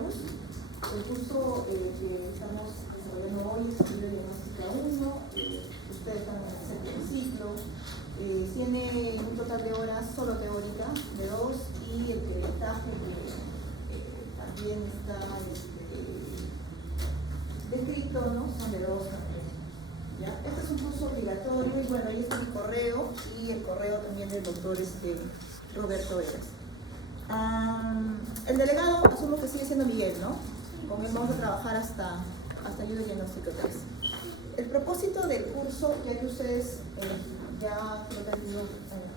Claus. El curso que estamos desarrollando hoy es Estudio de Diagnóstica 1, ustedes están en el séptimo ciclo, tiene un total de horas solo teóricas de 2 y el peritaje que también está descrito, ¿no? Son de 2 también. ¿Ya? Este es un curso obligatorio y bueno, ahí está mi correo y el correo también del doctor Roberto Eras. El delegado asumo que sigue siendo Miguel, ¿no? Con él vamos a trabajar hasta ayuda diagnóstico 3. El propósito del curso, ya que ustedes ya lo han tenido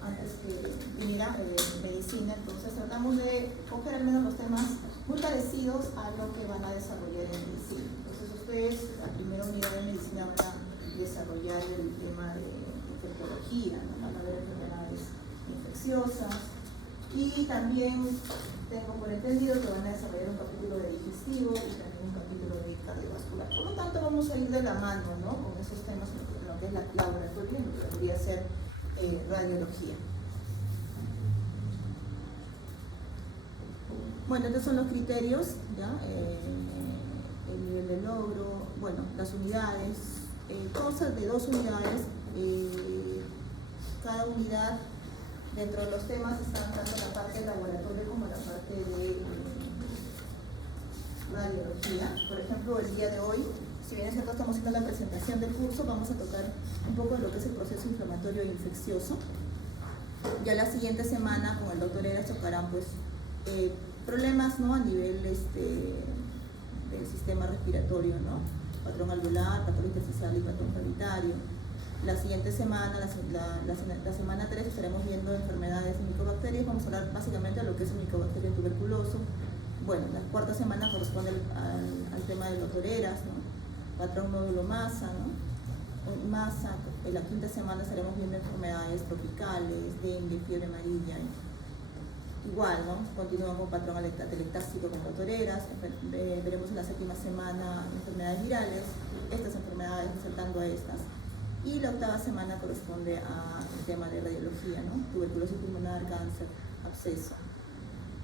antes que viniera medicina, entonces tratamos de coger al menos los temas muy parecidos a lo que van a desarrollar en medicina. Entonces ustedes, la primera unidad de medicina, van a desarrollar el tema de infectología, ¿no? Van a ver enfermedades infecciosas y también tengo por entendido que van a desarrollar un capítulo de digestivo y también un capítulo de cardiovascular. Por lo tanto, vamos a ir de la mano, ¿no? Con esos temas en lo que es la laboratorio, en lo que debería ser radiología. Bueno, estos son los criterios, ¿ya? El nivel de logro, bueno, las unidades, cosas de 2 unidades, cada unidad dentro de los temas están tanto la parte de laboratorio como la parte de radiología. Por ejemplo, el día de hoy, si bien es cierto estamos haciendo la presentación del curso, vamos a tocar un poco de lo que es el proceso inflamatorio e infeccioso. Ya la siguiente semana con el doctor Eras tocarán pues problemas, ¿no? A nivel del sistema respiratorio, ¿no? Patrón alveolar, patrón intersticial y patrón gravitario. La siguiente semana, la semana 3, estaremos viendo enfermedades de micobacterias. Vamos a hablar básicamente de lo que es el micobacterio tuberculoso. Bueno, la cuarta semana corresponde al tema del doctor Eras, ¿no? Patrón nódulo masa, ¿no? Masa. En la quinta semana estaremos viendo enfermedades tropicales, dengue, fiebre amarilla. Igual, ¿no? Continuamos con patrón atelectásico con doctor Eras. Veremos en la séptima semana enfermedades virales, estas enfermedades saltando a estas. Y la octava semana corresponde al tema de radiología, ¿no? Tuberculosis pulmonar, cáncer, absceso.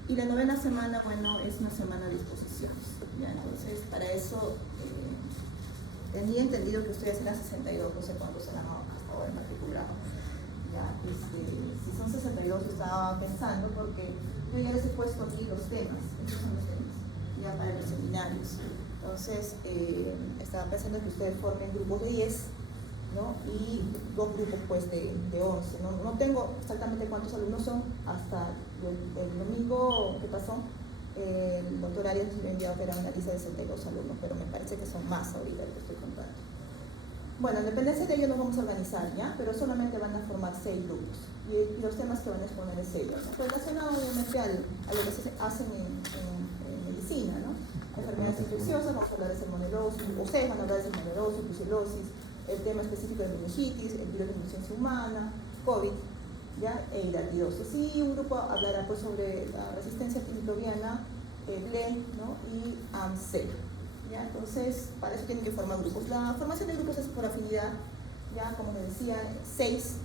Y la novena semana, bueno, es una semana de exposiciones, ¿ya? Entonces, para eso, tenía entendido que ustedes eran 62, no sé cuántos eran hasta ahora matriculados. ¿Ya? Si son 62, estaba pensando, porque yo ya les he puesto aquí los temas, estos son los temas, ya para los seminarios. Entonces, estaba pensando que ustedes formen grupos de 10, ¿no? Y 2 grupos pues de 11. No tengo exactamente cuántos alumnos son. Hasta el domingo que pasó, el doctor Arias me ha enviado que era una lista de 62 alumnos, pero me parece que son más ahorita lo que estoy contando. Bueno, en dependencia de ello nos vamos a organizar, ¿ya? Pero solamente van a formar 6 grupos y los temas que van a exponer es ellos, ¿no? Relacionado obviamente a lo que se hacen en medicina, ¿no? Enfermedades infecciosas, vamos a hablar de salmonelosis, ustedes van a hablar de salmonelosis, brucelosis, el tema específico de meningitis, el virus de inmunodeficiencia humana, COVID, ¿ya? E hidratidosis. Y un grupo hablará pues sobre la resistencia antimicrobiana, BLE, ¿no? Y AMC. ¿Ya? Entonces, para eso tienen que formar grupos. La formación de grupos es por afinidad, ya como les decía, 6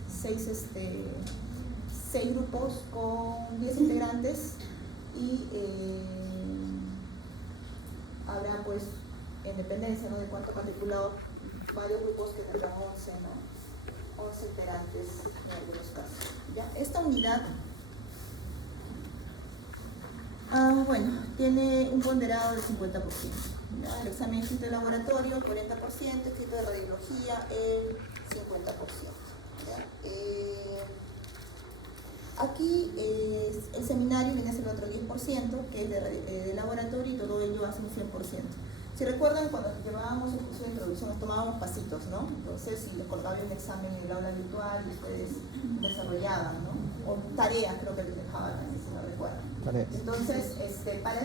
grupos con 10 integrantes y habrá pues en dependencia, ¿no? De cuánto matriculado, varios grupos que tendrán 11, ¿no? 11 integrantes en algunos casos. ¿Ya? Esta unidad bueno, tiene un ponderado del 50%. ¿Ya? El examen escrito de laboratorio, el 40%, escrito de radiología, el 50%. ¿Ya? Aquí el seminario viene a ser otro 10%, que es de laboratorio, y todo ello hace un 100%. Si recuerdan, cuando llevábamos el curso de introducción, nos tomábamos pasitos, ¿no? Entonces, si les colgaba un examen en el aula virtual, y ustedes desarrollaban, ¿no? O tareas, creo que les dejaban, si no recuerdan. Entonces, para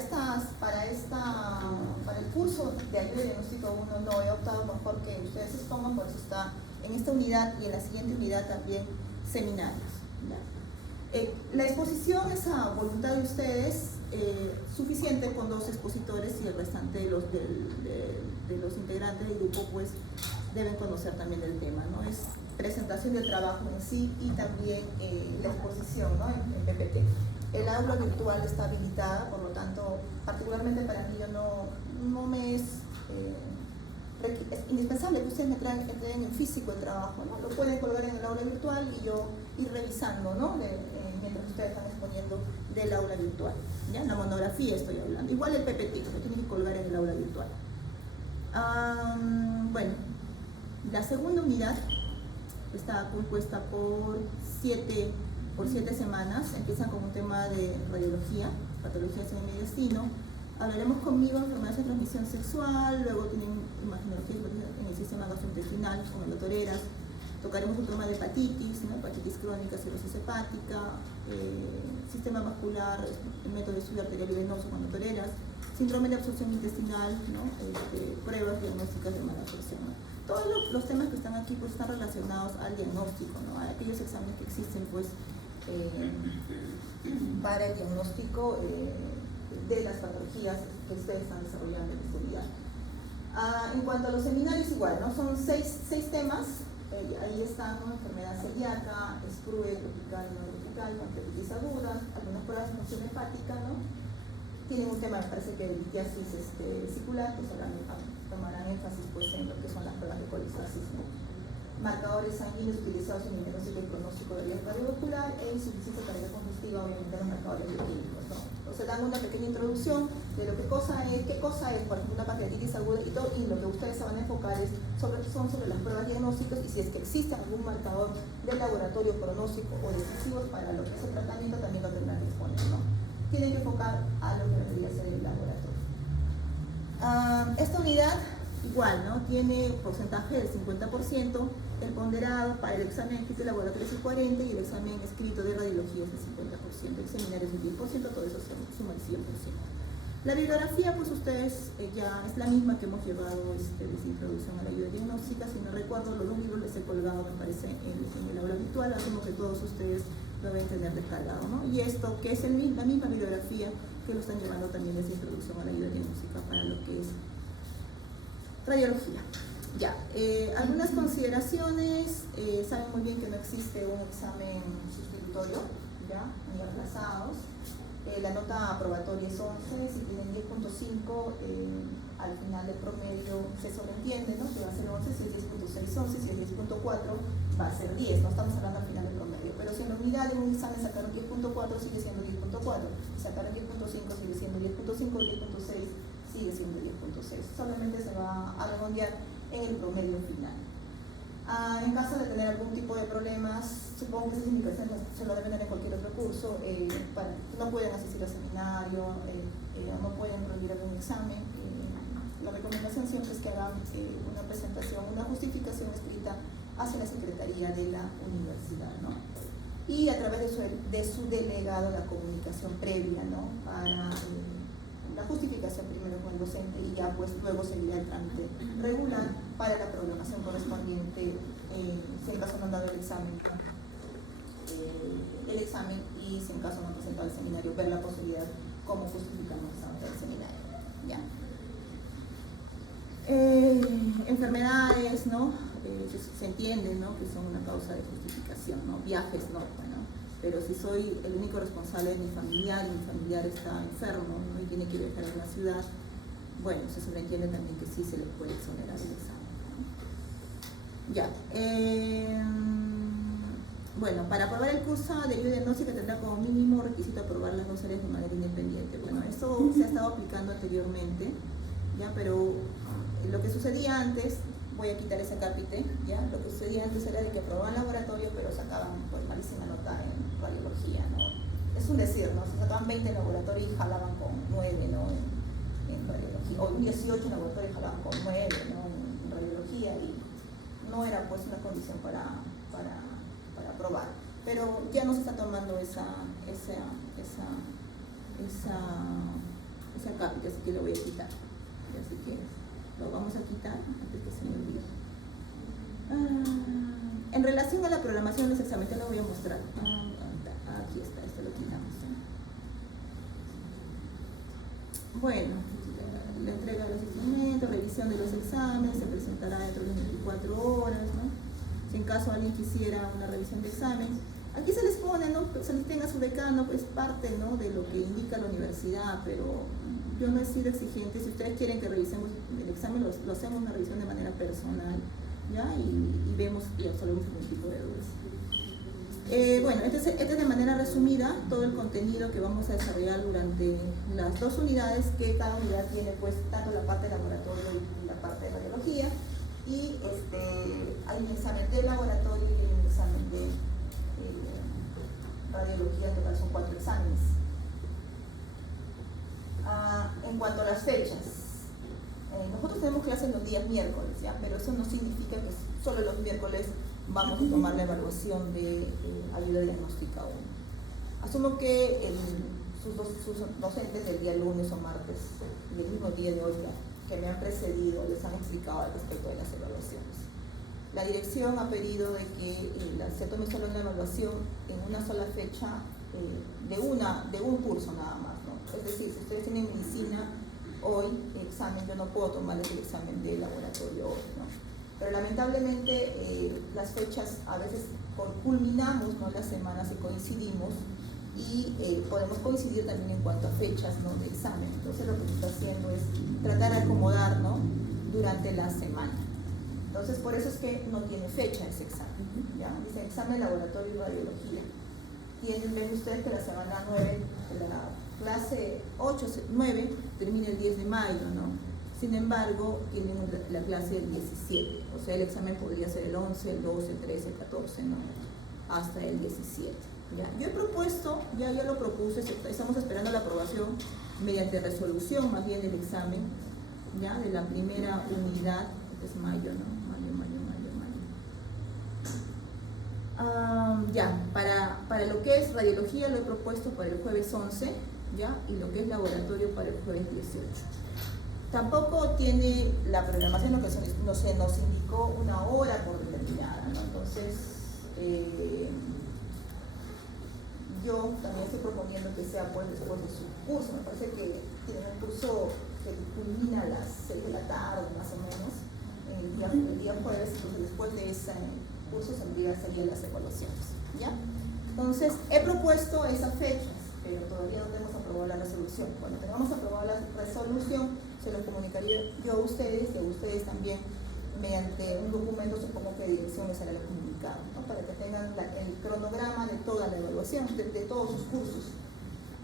el curso de ayuda diagnóstico 1, no he optado mejor que ustedes expongan, por eso está en esta unidad y en la siguiente unidad también seminarios. ¿Ya? La exposición es a voluntad de ustedes, suficiente con 2 expositores, y el restante de los integrantes del grupo pues deben conocer también del tema, ¿no? Es presentación del trabajo en sí y también la exposición, ¿no? en PPT. El aula virtual está habilitada, por lo tanto, particularmente para mí, no me es indispensable que ustedes me entreguen en físico el trabajo, ¿no? Lo pueden colgar en el aula virtual y yo ir revisando, ¿no? Mientras ustedes están exponiendo del aula virtual, ¿ya? La monografía estoy hablando. Igual el PPT, lo tienen que colgar en el aula virtual. Bueno, la segunda unidad está compuesta por 7 semanas. Empiezan con un tema de radiología, patología y destino. Hablaremos conmigo de enfermedades de transmisión sexual, luego tienen imagenología en el sistema gastrointestinal con el doctor Eras. Tocaremos un tema de hepatitis, ¿no? Hepatitis crónica, cirrosis hepática, sistema vascular, el método de estudio arterial y venoso con el doctor Eras, síndrome de absorción intestinal, ¿no? Pruebas diagnósticas de mala absorción, ¿no? Todos los temas que están aquí pues están relacionados al diagnóstico, ¿no? A aquellos exámenes que existen pues para el diagnóstico de las patologías que ustedes están desarrollando en este día. En cuanto a los seminarios, igual, ¿no? Son seis temas. Ahí están, ¿no? Enfermedad celíaca, SPRUE, tropical, no tropical, hepatitis aguda, algunas pruebas de función hepática, ¿no? Tienen un tema, me parece que de litiasis vesicular, pues tomarán énfasis pues, en lo que son las pruebas de colistasis, ¿no? Marcadores sanguíneos utilizados en el diagnóstico y pronóstico de vía cardiovascular e insuficiencia cardíaca congestiva, obviamente los marcadores bioquímicos, ¿no? O sea, dan una pequeña introducción de lo que qué cosa es, por ejemplo, una pancreatitis aguda y todo, y lo que ustedes se van a enfocar son sobre las pruebas diagnósticas y si es que existe algún marcador de laboratorio pronóstico o decisivo para lo que es el tratamiento, también lo tendrán que exponer, ¿no? Tienen que enfocar a lo que debería ser el laboratorio. Esta unidad, igual, ¿no? Tiene porcentaje del 50%, el ponderado para el examen escrito de laboratorio es el 40% y el examen escrito de radiología es el 50%, el seminario es el 10%, todo eso suma el 100%. La bibliografía, pues ustedes ya es la misma que hemos llevado desde introducción a la ayuda diagnóstica. Si no recuerdo, los 2 libros les he colgado, me parece, en el aula virtual, asumo que todos ustedes lo deben tener descargado, ¿no? Y esto, que es la misma bibliografía que lo están llevando también desde introducción a la ayuda diagnóstica para lo que es radiología. Ya, algunas consideraciones. Saben muy bien que no existe un examen sustitutorio, ¿ya? Ni aplazados. La nota aprobatoria es 11, si tienen 10.5 al final del promedio se sobreentiende, ¿no? Que va a ser 11, si es 10.6, 11, si es 10.4 va a ser 10, no estamos hablando al final del promedio, pero si en la unidad de un examen sacaron 10.4 sigue siendo 10.4, si sacaron 10.5 sigue siendo 10.5, 10.6 sigue siendo 10.6, solamente se va a redondear en el promedio final. En caso de tener algún tipo de problemas, supongo que esas indicaciones se lo deben tener en cualquier otro curso, no pueden asistir al seminario, no pueden rendir algún examen. La recomendación siempre es que hagan una presentación, una justificación escrita hacia la Secretaría de la Universidad, ¿no? Y a través de su delegado la comunicación previa, ¿no? Para la justificación primero con el docente y ya pues luego seguirá el trámite regular para la programación correspondiente si en caso no han dado el examen y si en caso no han presentado el seminario, ver la posibilidad cómo justificamos el seminario, ¿ya? Enfermedades, ¿no? Se entiende, ¿no? Que son una causa de justificación, ¿no? Viajes, no, bueno, pero si soy el único responsable de mi familiar y mi familiar está enfermo, ¿no? Y tiene que viajar a una ciudad, bueno, se sobreentiende también que sí se le puede exonerar el examen, ¿no? Ya. Bueno, para aprobar el curso de ayuda diagnóstica tendrá como mínimo requisito aprobar las 2 áreas de manera independiente. Bueno, esto se ha estado aplicando anteriormente, ¿ya? Pero lo que sucedía antes, voy a quitar ese cápite, ¿ya? Lo que sucedía antes era de que aprobaban laboratorio, pero sacaban pues malísima nota en radiología, ¿no? Es un decir, ¿no? Se sacaban 20 en laboratorio y jalaban con 9, ¿no? En radiología, o 18 en laboratorio y jalaban con 9, ¿no? En radiología, y no era pues una condición para aprobar. Pero ya no se está tomando esa cápita, así que lo voy a quitar. Así que lo vamos a quitar antes que se me olvide. En relación a la programación de los exámenes, lo voy a mostrar. Aquí está, esto lo quitamos. Bueno, la entrega de los instrumentos, revisión de los exámenes, se presentará dentro de 24 horas, ¿no? Si en caso alguien quisiera una revisión de examen, Aquí se les pone, ¿no? Se les tenga su decano, pues parte, ¿no?, de lo que indica la universidad, pero yo no he sido exigente. Si ustedes quieren que revisemos el examen, lo hacemos una revisión de manera personal, ¿ya? Y vemos y absolvemos algún tipo de dudas. Bueno, este es de manera resumida todo el contenido que vamos a desarrollar durante las 2 unidades, que cada unidad tiene pues tanto la parte de laboratorio y la parte de radiología, y hay un examen de laboratorio y hay un examen de radiología, en total son 4 exámenes. En cuanto a las fechas, nosotros tenemos clases los días miércoles, ¿ya? Pero eso no significa que solo los miércoles vamos a tomar la evaluación de ayuda diagnóstica 1. Asumo que sus docentes del día lunes o martes, del mismo día de hoy que me han precedido, les han explicado al respecto de las evaluaciones. La dirección ha pedido de que se tome solo una evaluación en una sola fecha de un curso nada más, ¿no? Es decir, si ustedes tienen medicina hoy, el examen, yo no puedo tomarles el examen de laboratorio hoy, ¿no? Pero lamentablemente las fechas a veces culminamos, ¿no?, las semanas y coincidimos, y podemos coincidir también en cuanto a fechas, ¿no?, de examen. Entonces lo que se está haciendo es tratar de acomodar, ¿no?, durante la semana. Entonces por eso es que no tiene fecha ese examen, ¿ya? Dice examen laboratorio y radiología. Ven ustedes que la semana 9, la clase 8-9 termina el 10 de mayo, ¿no? Sin embargo, tienen la clase del 17, o sea, el examen podría ser el 11, el 12, el 13, el 14, ¿no?, hasta el 17. ¿Ya? Yo he propuesto, ya lo propuse, estamos esperando la aprobación mediante resolución más bien del examen, ¿ya?, de la primera unidad, que es mayo, ¿no? Ya, para lo que es radiología lo he propuesto para el jueves 11, ¿ya?, y lo que es laboratorio para el jueves 18. Tampoco tiene la programación, lo que nos indicó una hora por determinada, ¿no? Entonces, yo también estoy proponiendo que sea pues después de su curso. Me parece que tienen un curso que culmina a las 6 de la tarde, más o menos, el día jueves. Entonces, después de ese curso serían las evaluaciones, ¿ya? Entonces, he propuesto esas fechas, pero todavía no tenemos aprobada la resolución. Cuando tengamos aprobada la resolución, se lo comunicaría yo a ustedes, y a ustedes también, mediante un documento, supongo que dirección les hará el comunicado, ¿no?, para que tengan el cronograma de toda la evaluación, de todos sus cursos,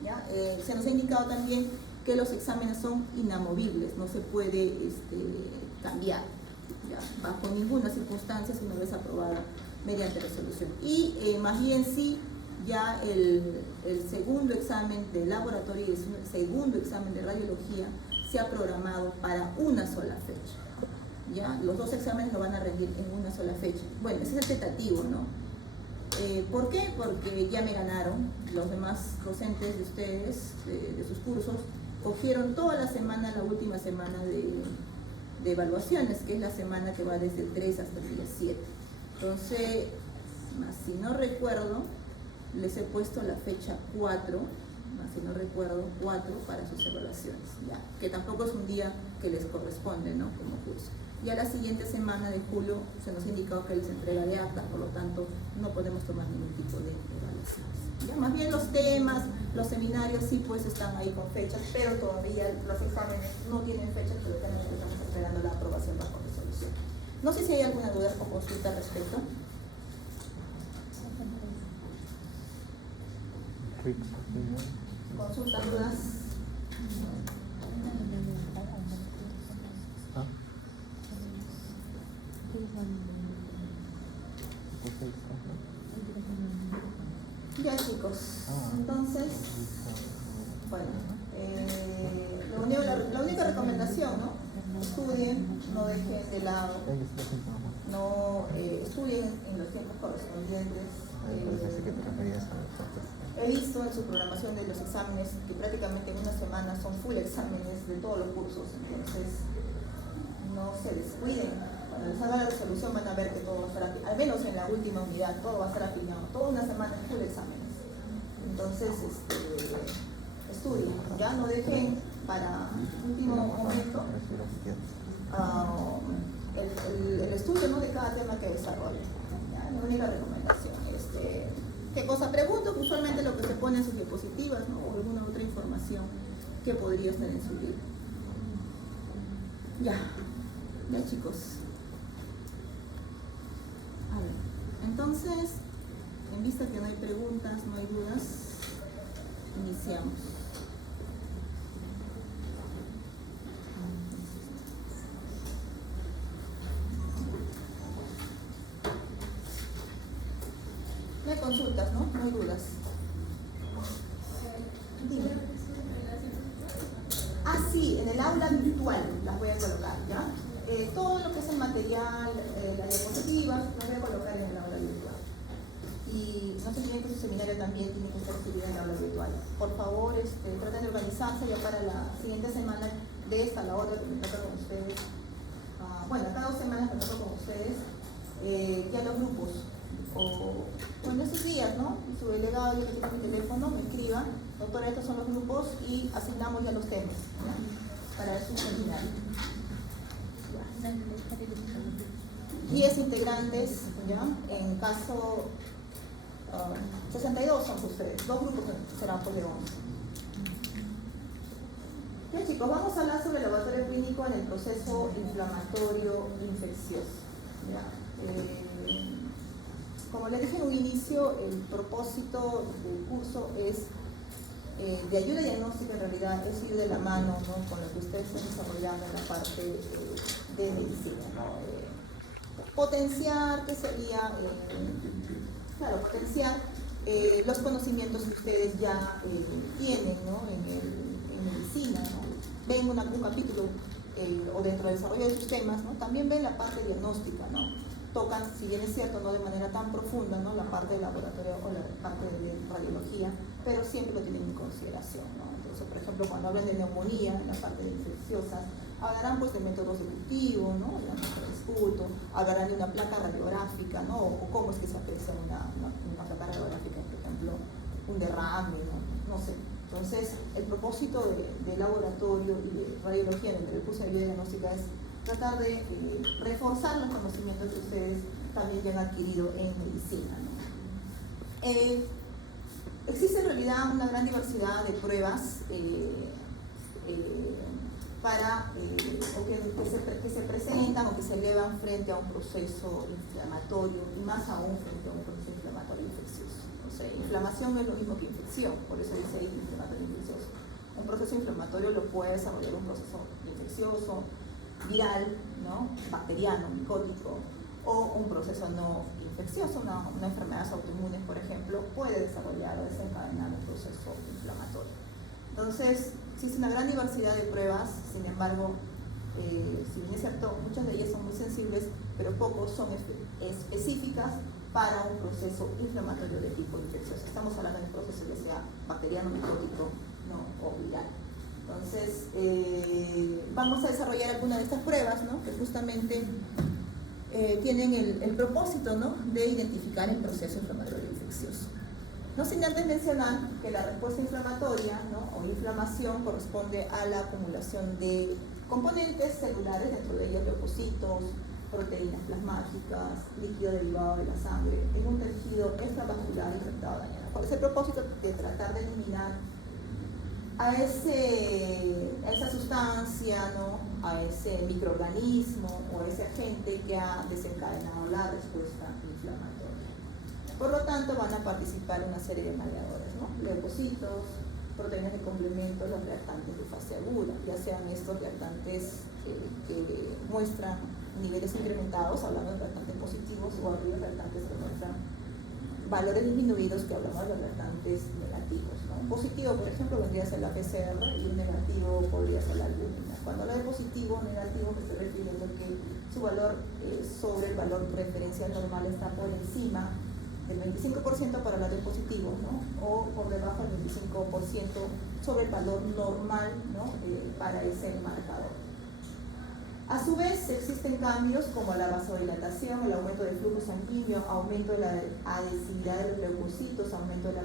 ¿ya? Se nos ha indicado también que los exámenes son inamovibles, no se puede cambiar, ¿ya?, bajo ninguna circunstancia, si una vez aprobada mediante resolución. Y más bien sí, ya el segundo examen de laboratorio y el segundo examen de radiología se ha programado para una sola fecha, ¿ya? Los 2 exámenes lo van a rendir en una sola fecha. Bueno, ese es el tentativo, ¿no? ¿Por qué? Porque ya me ganaron. Los demás docentes de ustedes, de sus cursos, cogieron toda la semana, la última semana de evaluaciones, que es la semana que va desde el 3 hasta el día 7. Entonces, si no recuerdo, les he puesto la fecha 4, si no recuerdo, 4 para sus evaluaciones, ¿ya?, que tampoco es un día que les corresponde, ¿no?, como curso. Ya la siguiente semana de julio se nos ha indicado que les entrega de actas, por lo tanto no podemos tomar ningún tipo de evaluaciones, ¿ya? Más bien los temas, los seminarios sí pues están ahí con fechas, pero todavía los exámenes no tienen fechas, pero también estamos esperando la aprobación bajo resolución. No sé si hay alguna duda o consulta al respecto. ¿Consultas, dudas? Ya, chicos, entonces, bueno, la única recomendación, ¿no? Estudien, no dejen de lado, no estudien en los tiempos correspondientes. He visto en su programación de los exámenes que prácticamente en una semana son full exámenes de todos los cursos, entonces no se descuiden. Cuando les haga la resolución van a ver que todo va a estar, al menos en la última unidad, todo va a estar afinado, toda una semana full exámenes. Entonces, estudien, ya no dejen para último momento el estudio, ¿no?, de cada tema que desarrollen. La única recomendación. ¿Qué cosa pregunto? Usualmente lo que se pone en sus diapositivas, ¿no? O alguna otra información que podría estar en su libro. Ya chicos. A ver, entonces, en vista que no hay preguntas, no hay dudas, iniciamos. No hay consultas, ¿no? No hay dudas. Dime. Ah, sí, en el aula virtual las voy a colocar, ¿ya? Todo lo que es el material, las diapositivas, las voy a colocar en el aula virtual. Y no se olviden que su seminario también tiene que estar recibido en el aula virtual. Por favor, traten de organizarse ya para la siguiente semana, de esta a la otra que me toca con ustedes. Bueno, cada 2 semanas me toca con ustedes, ya los grupos. O en esos días, ¿no? Su delegado, yo que tengo mi teléfono, me escriba, doctora, estos son los grupos y asignamos ya los temas, ¿ya? Para su seminario. 10 integrantes, ¿ya? En caso 62 son ustedes, 2 grupos serán por de 11. Bien chicos, vamos a hablar sobre el laboratorio clínico en el proceso inflamatorio infeccioso, ¿ya? Como les dije en un inicio, el propósito del curso es de ayuda diagnóstica, en realidad es ir de la mano, ¿no? Con lo que ustedes están desarrollando en la parte de medicina, ¿no? Potenciar, ¿qué sería? Claro, potenciar los conocimientos que ustedes ya tienen, ¿no? en medicina, ¿no? Ven un capítulo o dentro del desarrollo de sus temas, ¿no? También ven la parte diagnóstica, ¿no? Tocan, si bien es cierto, no de manera tan profunda, ¿no? La parte de laboratorio o la parte de radiología, pero siempre lo tienen en consideración, ¿no? Entonces, por ejemplo, cuando hablan de neumonía, en la parte de infecciosas, hablarán pues de métodos deductivos, ¿no? De esputo, hablarán de una placa radiográfica, ¿no? O cómo es que se aprecia una placa radiográfica, por ejemplo, un derrame, ¿no? No sé. Entonces, el propósito de laboratorio y de radiología dentro del curso de ayuda diagnóstica es tratar de reforzar los conocimientos que ustedes también ya han adquirido en medicina, ¿no? Existe en realidad una gran diversidad de pruebas que se presentan o que se elevan frente a un proceso inflamatorio y más aún frente a un proceso inflamatorio infeccioso. O sea, inflamación no es lo mismo que infección, por eso dice ahí inflamatorio infeccioso. Un proceso inflamatorio lo puede desarrollar un proceso infeccioso, viral, ¿no? Bacteriano, micótico, o un proceso no infeccioso, una enfermedad autoinmune, por ejemplo, puede desarrollar o desencadenar un proceso inflamatorio. Entonces, existe una gran diversidad de pruebas, sin embargo, si bien es cierto, muchas de ellas son muy sensibles, pero pocos son específicas para un proceso inflamatorio de tipo infeccioso. Estamos hablando de un proceso que sea bacteriano, micótico, ¿no? O viral. Entonces, vamos a desarrollar algunas de estas pruebas, ¿no? Que justamente tienen el propósito, ¿no? De identificar el proceso inflamatorio infeccioso. No sin antes mencionar que la respuesta inflamatoria, ¿no? O inflamación corresponde a la acumulación de componentes celulares, dentro de ellos leucocitos, proteínas plasmáticas, líquido derivado de la sangre, en un tejido extravascular infectado o dañado. ¿Cuál es el propósito? De tratar de eliminar a esa sustancia, ¿no? A ese microorganismo o a ese agente que ha desencadenado la respuesta inflamatoria. Por lo tanto, van a participar una serie de mediadores, ¿no? Leucocitos, proteínas de complemento, los reactantes de fase aguda, ya sean estos reactantes que muestran niveles incrementados, hablando de reactantes positivos, o aquellos reactantes que muestran valores disminuidos, que hablamos de los reactantes negativos, ¿no? Un positivo, por ejemplo, vendría a ser la PCR y un negativo podría ser la albúmina. Cuando hablo de positivo o negativo, me estoy refiriendo que su valor sobre el valor referencial normal está por encima del 25% para hablar de positivo, ¿no? O por debajo del 25% sobre el valor normal, ¿no? Para ese marcador. A su vez, existen cambios como la vasodilatación, el aumento del flujo sanguíneo, aumento de la adhesividad de los leucocitos, aumento de la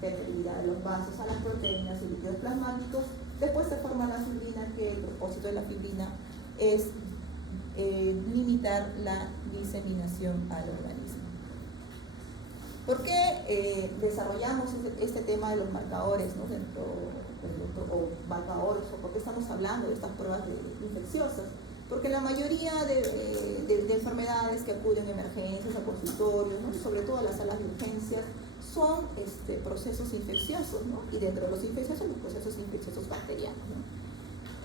permeabilidad de los vasos a las proteínas y líquidos plasmáticos. Después se forma la fibrina, que el propósito de la fibrina es limitar la diseminación al organismo. ¿Por qué desarrollamos este tema de los marcadores, ¿no? O marcadores, o por qué estamos hablando de estas pruebas infecciosas? Porque la mayoría de enfermedades que acuden a emergencias, a consultorios, ¿no? Sobre todo a las salas de urgencias, son procesos infecciosos, ¿no? Y dentro de los infecciosos, los procesos infecciosos bacterianos, ¿no?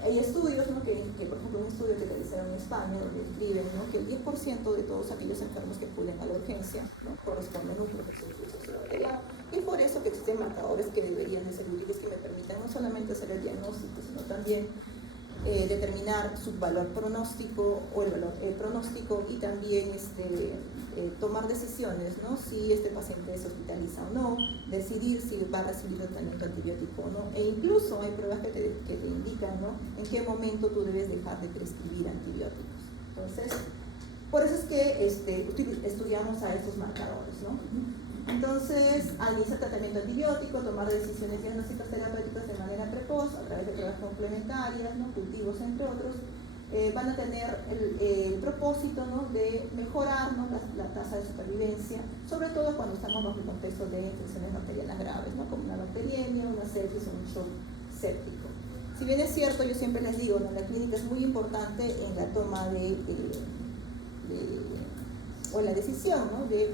Hay estudios, ¿no? que por ejemplo un estudio que realizaron en España, donde describen, ¿no? que el 10% de todos aquellos enfermos que acuden a la urgencia, ¿no? corresponden a un proceso infeccioso bacteriano. Y por eso que existen marcadores que deberían de ser útiles, que me permitan no solamente hacer el diagnóstico, sino también determinar su valor pronóstico o el pronóstico, y también tomar decisiones, ¿no? Si este paciente se hospitaliza o no, decidir si va a recibir tratamiento antibiótico o no, e incluso hay pruebas que te indican, ¿no? En qué momento tú debes dejar de prescribir antibióticos. Entonces, por eso es que estudiamos a estos marcadores, ¿no? Entonces, al iniciar tratamiento antibiótico, tomar decisiones diagnósticas terapéuticas de manera precoz, a través de pruebas complementarias, ¿no? cultivos, entre otros, van a tener el propósito, ¿no? de mejorar, ¿no? la tasa de supervivencia, sobre todo cuando estamos bajo el contexto de infecciones bacterianas graves, ¿no? como una bacteriemia, una sepsis o un shock séptico. Si bien es cierto, yo siempre les digo, ¿no? la clínica es muy importante en la toma o en la decisión, ¿no? de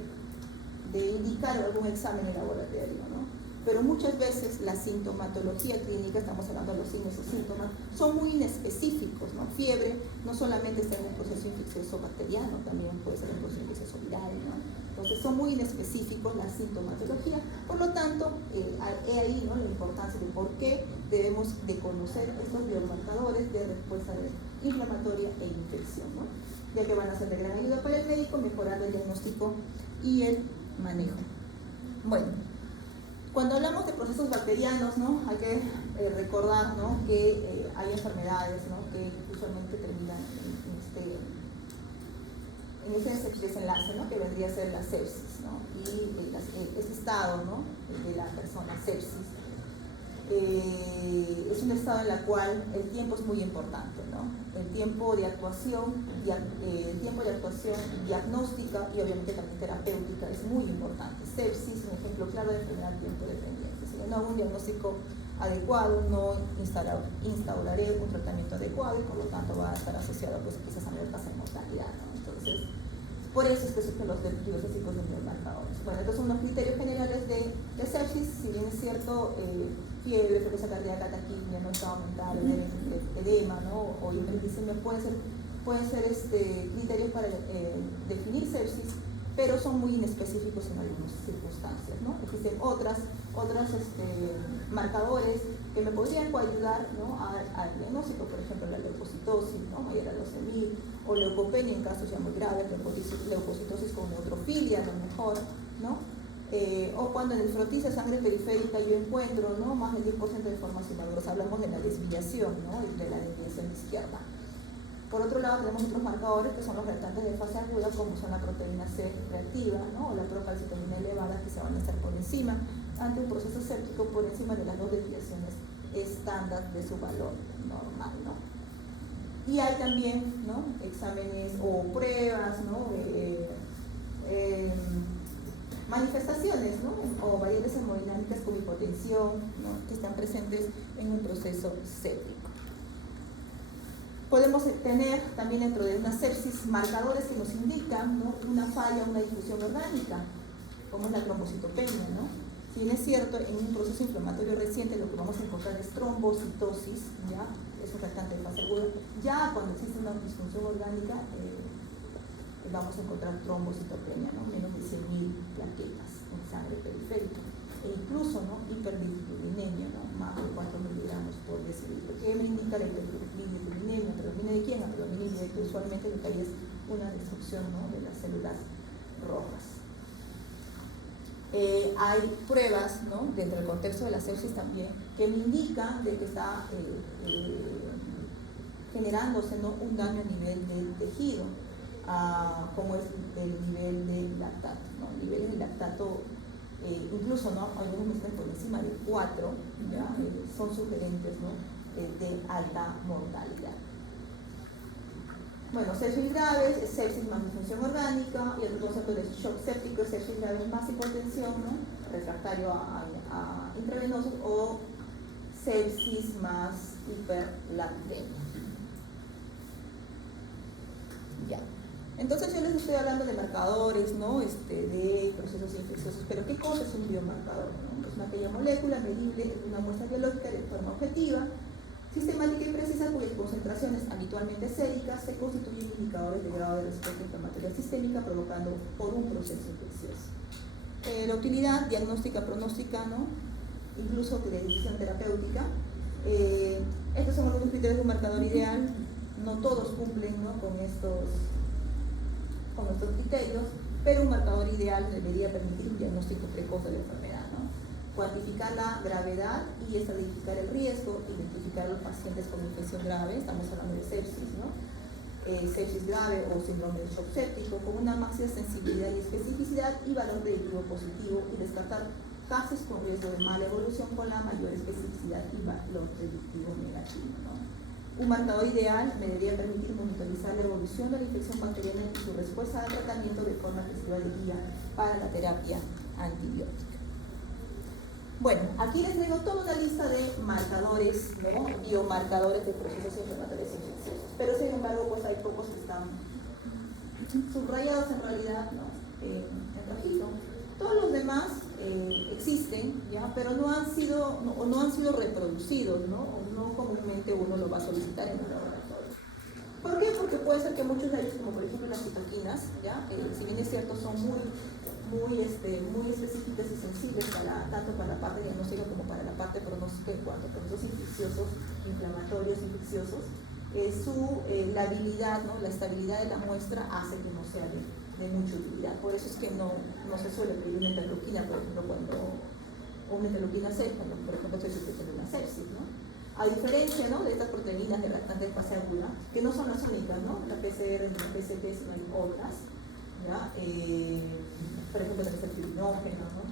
indicar algún examen en laboratorio, ¿no? Pero muchas veces la sintomatología clínica, estamos hablando de los signos y síntomas, son muy inespecíficos, ¿no? Fiebre no solamente está en un proceso infeccioso bacteriano, también puede ser un proceso infeccioso viral, ¿no? Entonces son muy inespecíficos la sintomatología, por lo tanto, he ahí, ¿no? la importancia de por qué debemos de conocer estos biomarcadores de respuesta inflamatoria e infección, ¿no? Ya que van a ser de gran ayuda para el médico, mejorando el diagnóstico y el manejo. Bueno, cuando hablamos de procesos bacterianos, ¿no? hay que recordar, ¿no? que hay enfermedades, ¿no? que usualmente terminan en ese desenlace, ¿no? que vendría a ser la sepsis, ¿no? y ese estado, ¿no? de la persona sepsis es un estado en el cual el tiempo es muy importante, ¿no? El tiempo de actuación diagnóstica y obviamente también terapéutica es muy importante. Sepsis, un ejemplo claro de enfermedad tiempo dependiente. Si no hago un diagnóstico adecuado, no instauraré un tratamiento adecuado y por lo tanto va a estar asociado pues quizás a mayor tasa de mortalidad, ¿no? Entonces, por eso es que surgen los diagnósticos de biomarcadores. Bueno, estos son los criterios generales de sepsis. Si bien es cierto, fiebre, frecuencia cardíaca, taquipnea, no estado mental, edema, ¿no? o hiperglicemia pueden ser criterios para definir sepsis, pero son muy inespecíficos en algunas circunstancias, ¿no? Existen otros marcadores que me podrían ayudar, ¿no? al diagnóstico, por ejemplo la leucocitosis, ¿no? mayor a leucemia, o leucopenia en casos ya muy graves, leucocitosis con neutrofilia a lo mejor, ¿no? O cuando en el frotis de sangre periférica yo encuentro, ¿no? más del 10% de formas inmaduras, hablamos de la desviación, ¿no? y de la desviación izquierda. Por otro lado, tenemos otros marcadores que son los reactantes de fase aguda, como son la proteína C reactiva, ¿no? o la procalcitonina elevada, que se van a hacer por encima, ante un proceso séptico, por encima de las dos desviaciones estándar de su valor normal, ¿no? Y hay también, ¿no? exámenes o pruebas, ¿no? Manifestaciones, ¿no? o variantes hemodinámicas como hipotensión, ¿no? que están presentes en un proceso séptico. Podemos tener también dentro de una sepsis marcadores que nos indican, ¿no? una falla, una difusión orgánica, como es la trombocitopenia, ¿no? Si bien es cierto, en un proceso inflamatorio reciente lo que vamos a encontrar es trombocitosis, ¿ya? es un reactante de fase aguda. Ya cuando existe una disfunción orgánica, vamos a encontrar trombocitopenia, ¿no? menos de 100.000 plaquetas en sangre periférica, e incluso, ¿no? hiperbilirrubinemia, ¿no? más de 4 miligramos por decilitro. ¿Qué me indica la hiperbilirrubinemia? ¿Pero viene de quién? Pero viene directo, usualmente lo que hay es una destrucción, ¿no? de las células rojas. Hay pruebas, ¿no? dentro del contexto de la sepsis también, que me indican de que está generándose, ¿no? un daño a nivel del tejido, como es el nivel de lactato, ¿no? Niveles de lactato, incluso, ¿no? algunos están por encima de 4, ¿ya? Son sugerentes, ¿no? De alta mortalidad. Bueno, sepsis graves es sepsis más disfunción orgánica, y otro concepto de shock séptico es sepsis grave más hipotensión, ¿no? Refractario a intravenosos, o sepsis más hiperlactemia. Ya. Entonces yo les estoy hablando de marcadores, ¿no? De procesos infecciosos, pero ¿qué cosa es un biomarcador? ¿No? Es una aquella molécula medible en una muestra biológica de forma objetiva, sistemática y precisa, cuyas concentraciones habitualmente séricas se constituyen indicadores de grado de respuesta inflamatoria sistémica provocando por un proceso infeccioso. La utilidad diagnóstica, pronóstica, ¿no? Incluso de decisión terapéutica. Estos son algunos criterios de un marcador ideal. No todos cumplen, ¿no? con estos criterios, pero un marcador ideal debería permitir un diagnóstico precoz de la enfermedad, ¿no? Cuantificar la gravedad y estratificar el riesgo, identificar a los pacientes con infección grave, estamos hablando de sepsis, ¿no? Sepsis grave o síndrome de shock séptico, con una máxima sensibilidad y especificidad y valor predictivo positivo, y descartar casos con riesgo de mala evolución con la mayor especificidad y valor predictivo negativo, ¿no? Un marcador ideal me debería permitir monitorizar la evolución de la infección bacteriana y su respuesta al tratamiento de forma que sirva de guía para la terapia antibiótica. Bueno, aquí les traigo toda una lista de marcadores, ¿no? Biomarcadores de procesos inflamatorios infecciosos, pero sin embargo pues hay pocos que están subrayados en realidad, ¿no? En rojito. Todos los demás existen, ¿ya? Pero no han sido reproducidos, ¿no? O no comúnmente uno lo va a solicitar en un laboratorio. ¿Por qué? Porque puede ser que muchos de ellos, como por ejemplo las citoquinas, ¿ya? Si bien es cierto, son muy específicas y sensibles tanto para la parte diagnóstica como para la parte pronóstica en cuanto a procesos infecciosos, inflamatorios infecciosos, la habilidad, ¿no? La estabilidad de la muestra hace que no sea de mucha utilidad. Por eso es que no se suele pedir una interleuquina, por ejemplo, o una interleuquina 6, cuando por ejemplo estoy sufriendo una sepsis, ¿no? A diferencia, ¿no? de estas proteínas de lactante de fase aguda, que no son las únicas, ¿no? La PCR y la PCT, sino hay otras, ¿ya? Por ejemplo, la ceftibinógeno, ¿no?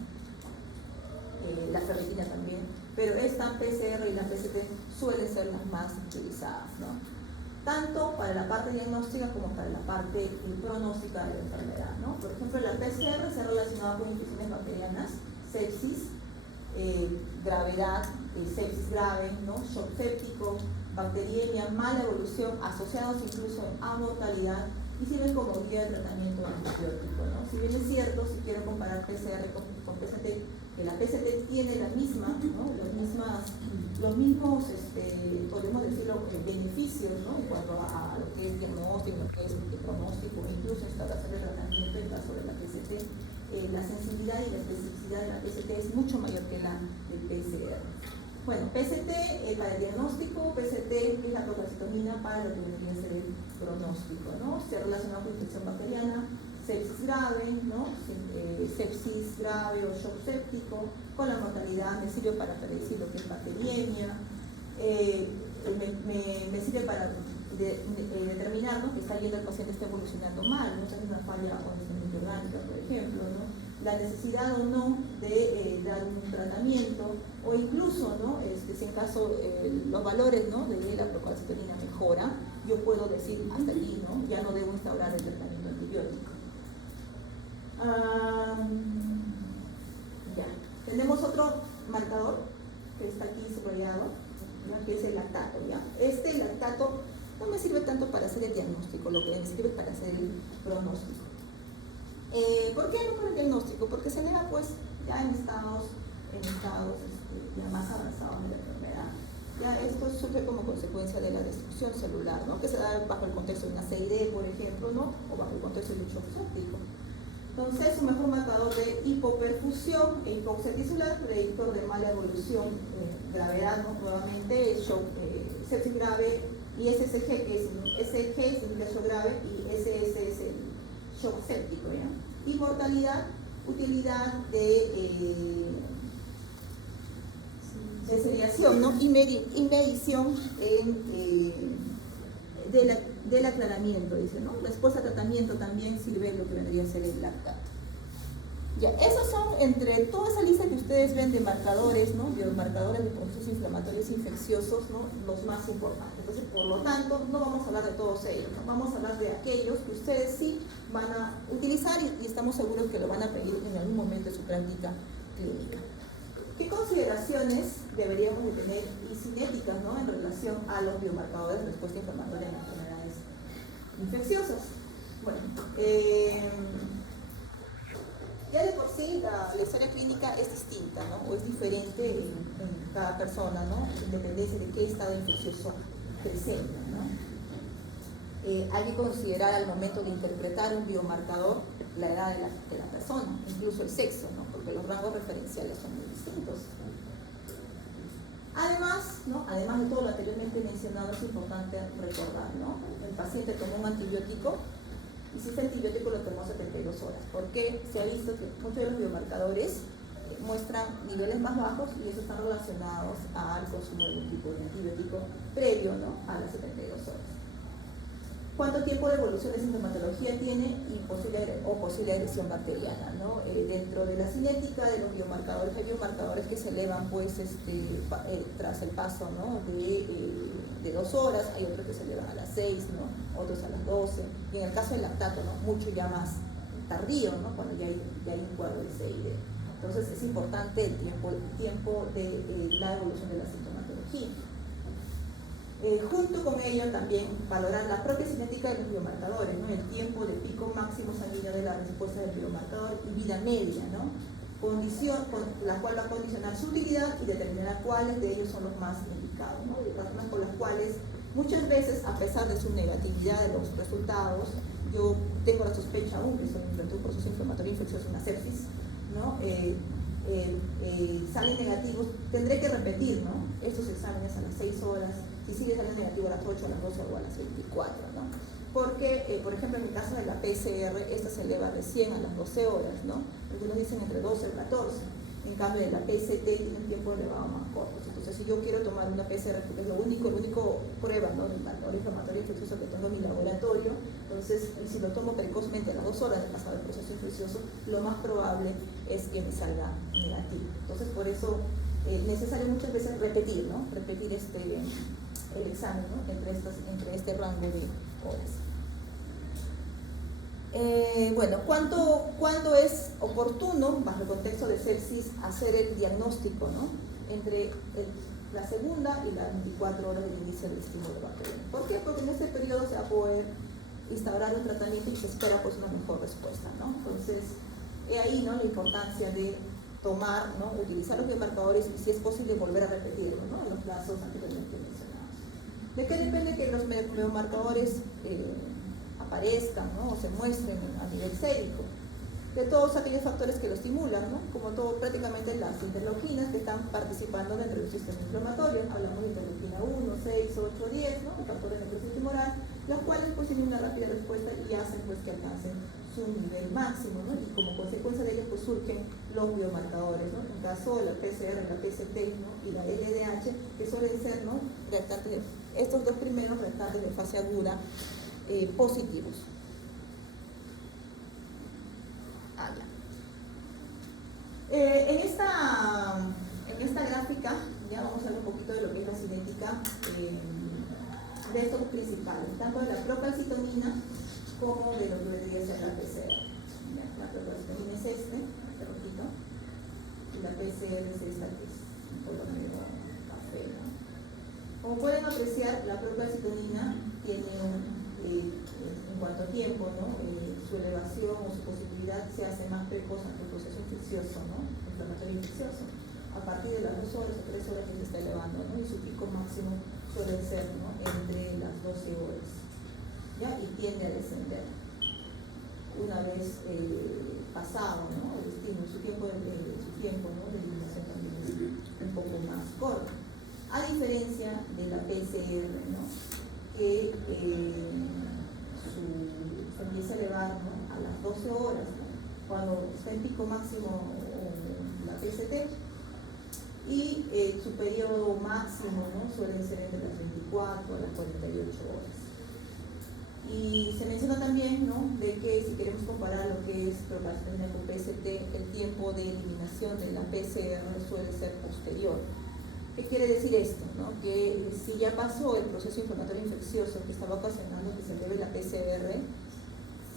La ferritina también, pero esta PCR y la PCT suelen ser las más utilizadas, ¿no? Tanto para la parte diagnóstica como para la parte pronóstica de la enfermedad, ¿no? Por ejemplo, la PCR se ha relacionado con infecciones bacterianas, sepsis, gravedad, sepsis grave, ¿no? Shock séptico, bacteriemia, mala evolución, asociados incluso a mortalidad, y sirven como guía de tratamiento antibiótico, ¿no? Si bien es cierto, si quiero comparar PCR con PCT, que la PCT tiene la misma, ¿no? los mismos, podemos decirlo, beneficios, ¿no? En cuanto a lo que es diagnóstico, lo que es pronóstico, e incluso instauración de tratamiento en caso de la PCT, la sensibilidad y la especificidad de la PCT es mucho mayor que la del PCR. Bueno, PCT para el diagnóstico, PCT es la procalcitonina para lo que vendría a ser el pronóstico, ¿no? Se relaciona con infección bacteriana, sepsis grave, ¿no? Sepsis grave o shock séptico, con la mortalidad me sirve para predecir lo que es bacteriemia, me sirve para determinar, ¿no? que está yendo el paciente está evolucionando mal, no es una falla orgánica, por ejemplo, ¿no? La necesidad o no de dar un tratamiento, o incluso, ¿no? Si en caso los valores, ¿no? de la procalcitonina mejora, yo puedo decir hasta aquí, ¿no? Ya no debo instaurar el tratamiento antibiótico. Ya. Tenemos otro marcador que está aquí subrayado, ¿ya? Que es el lactato, ¿ya? Este lactato no me sirve tanto para hacer el diagnóstico, lo que me sirve para hacer el pronóstico. ¿Por qué no para el diagnóstico? Porque se lea pues ya en estados ya más avanzados de la enfermedad. Ya esto surge como consecuencia de la destrucción celular, ¿no? Que se da bajo el contexto de una CID, por ejemplo, ¿no? O bajo el contexto de un shock séptico. Entonces, un mejor marcador de hipoperfusión e hipoxia tisular, predictor de mala evolución, gravedad, ¿no? Nuevamente, shock, sepsis grave, y SSG, que es SG significa shock grave, y SS es el shock séptico, ¿ya? Y mortalidad, utilidad de seriación, ¿no? Y medición del aclaramiento, dice, ¿no? Respuesta a tratamiento también sirve lo que vendría a ser el lactato. Ya, esos son, entre toda esa lista que ustedes ven de marcadores, ¿no? Biomarcadores de procesos inflamatorios infecciosos, ¿no? Los más importantes. Entonces, por lo tanto, no vamos a hablar de todos ellos, ¿no? Vamos a hablar de aquellos que ustedes sí van a utilizar y estamos seguros que lo van a pedir en algún momento de su práctica clínica. ¿Qué consideraciones deberíamos de tener y cinéticas, ¿no? En relación a los biomarcadores de respuesta inflamatoria en enfermedades infecciosas? Bueno, ya de por sí la historia clínica es distinta, ¿no? O es diferente en cada persona, ¿no? En dependencia de qué estado infeccioso presenta, ¿no? Hay que considerar al momento de interpretar un biomarcador la edad de la persona, incluso el sexo, ¿no? Porque los rangos referenciales son muy distintos. Además, ¿no? Además de todo lo anteriormente mencionado, es importante recordar, ¿no? El paciente tomó un antibiótico y si este antibiótico lo tomó 72 horas, porque se ha visto que muchos de los biomarcadores muestran niveles más bajos y eso están relacionados al consumo de algún tipo de antibiótico previo, ¿no? A las 72 horas. ¿Cuánto tiempo de evolución de sintomatología tiene y posible agresión bacteriana, ¿no? Dentro de la cinética de los biomarcadores, hay biomarcadores que se elevan pues, tras el paso, ¿no? de 2 horas, hay otros que se elevan a las 6, ¿no? Otros a las 12, y en el caso del lactato, ¿no? Mucho ya más tardío, ¿no? Cuando ya hay un cuadro de CID. Entonces es importante el tiempo de la evolución de la sintomatología. Junto con ello también valorar la propia cinética de los biomarcadores, ¿no? El tiempo de pico máximo sanguíneo de la respuesta del biomarcador y vida media, ¿no? Condición con la cual va a condicionar su utilidad y determinar cuáles de ellos son los más indicados, ¿no? De razones por las cuales muchas veces, a pesar de su negatividad de los resultados, yo tengo la sospecha aún que soy un proceso inflamatorio infeccioso, una sepsis, ¿no? Salen negativos, tendré que repetir, ¿no? Estos exámenes a las 6 horas, si sigue salen negativos a las 8, a las 12 o a las 24, ¿no? Porque, por ejemplo, en el caso de la PCR, esta se eleva recién a las 12 horas, ¿no? Algunos dicen entre 12 y 14. En cambio, de la PCT tiene un tiempo elevado más corto. Entonces, si yo quiero tomar una PCR, porque es la única prueba, ¿no? del marcador inflamatorio infeccioso que tengo en mi laboratorio, entonces, si lo tomo precozmente a las 2 horas de pasado el proceso infeccioso, lo más probable es que me salga negativo. Entonces, por eso es necesario muchas veces repetir, ¿no? Repetir el examen, ¿no? entre este rango de horas. Bueno, ¿cuándo es oportuno, bajo el contexto de sepsis, hacer el diagnóstico, ¿no? Entre la segunda y las 24 horas del inicio del estímulo bacteriano? ¿Por qué? Porque en este periodo se va a poder instaurar un tratamiento y se espera pues una mejor respuesta, ¿no? Entonces, he ahí, ¿no? La importancia de tomar, ¿no? Utilizar los biomarcadores y si es posible volver a repetirlo, ¿no? En los plazos anteriormente mencionados. ¿De qué depende que los biomarcadores aparezcan, ¿no? O se muestren a nivel sérico? De todos aquellos factores que lo estimulan, ¿no? Como prácticamente las interleuquinas que están participando dentro del sistema inflamatorio. Hablamos de interleuquina 1, 6, 8, 10, ¿no? Factores de necrosis tumoral, los cuales pues tienen una rápida respuesta y hacen pues que alcancen su nivel máximo, ¿no? Y como consecuencia de ello pues surgen los biomarcadores, ¿no? En caso de la PCR, la PCT, ¿no? Y la LDH, que suelen ser, ¿no? Estos dos primeros reactantes de fase aguda positivos. En esta gráfica ya vamos a ver un poquito de lo que es la cinética de estos principales, tanto de la procalcitonina como de lo que debería ser la PCR. La procalcitonina es este rojito, y la PCR es esta que es un color medio café, ¿no? Como pueden apreciar, la procalcitonina tiene en cuanto a tiempo, ¿no? Su elevación o su posibilidad se hace más precoz ante el proceso infeccioso, ¿no? Inflamatorio infeccioso. A partir de las 2 horas o 3 horas que se está elevando, ¿no? Y su pico máximo suele ser, ¿no? Entre las 12 horas, ¿ya? Y tiende a descender una vez pasado, ¿no? El estímulo, su tiempo, ¿no? de eliminación también es un poco más corto. A diferencia de la PCR, ¿no? Que se empieza a elevar, ¿no? A las 12 horas, ¿no? Cuando está en pico máximo la PCT, y su periodo máximo, ¿no? Suelen ser entre las 24 a las 48 horas. Y se menciona también, ¿no? De que si queremos comparar lo que es procalcitonina con PST, el tiempo de eliminación de la PCR suele ser posterior. ¿Qué quiere decir esto? ¿No? Que si ya pasó el proceso inflamatorio infeccioso que estaba ocasionando que se eleve la PCR,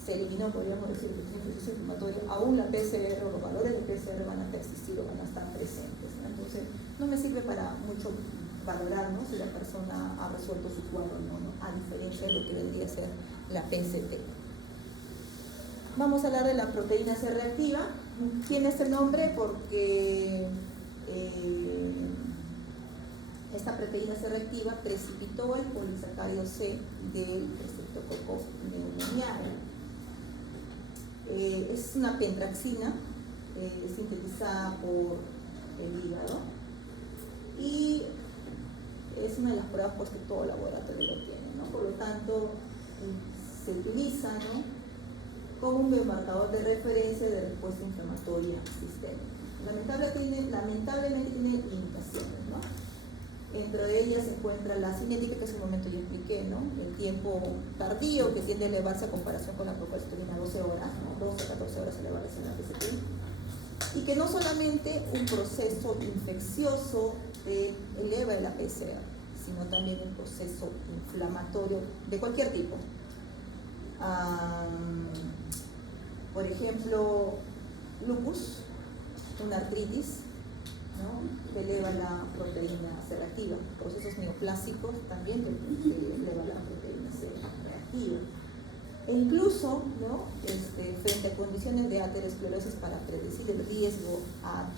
se eliminó, podríamos decir, el proceso inflamatorio, aún la PCR o los valores de PCR van a persistir o van a estar presentes, ¿no? Entonces, no me sirve para mucho valorar, ¿no?, si la persona ha resuelto su cuadro o no, ¿no?, a diferencia de lo que vendría a ser la PST. Vamos a hablar de la proteína C reactiva. Tiene este nombre porque esta proteína C reactiva precipitó el polisacárido C del Streptococcus pneumoniae. Es una pentraxina sintetizada por el hígado y es una de las pruebas pues, que todo laboratorio lo tiene, ¿no? Por lo tanto, se utiliza, ¿no?, como un biomarcador de referencia de respuesta inflamatoria sistémica. Lamentablemente tiene limitaciones, ¿no? Entre ellas se encuentra la cinética, que hace un momento yo expliqué, ¿no?, el tiempo tardío que tiende a elevarse a comparación con la procalcitonina, 12 horas, ¿no?, 12 a 14 horas eleva la PST, y que no solamente un proceso infeccioso eleva el PCR, sino también un proceso inflamatorio de cualquier tipo. Por ejemplo, lupus, una artritis, ¿no?, que eleva la proteína C reactiva. Procesos neoplásicos también que eleva la proteína C reactiva. E incluso, ¿no?, frente a condiciones de aterosclerosis, para predecir el riesgo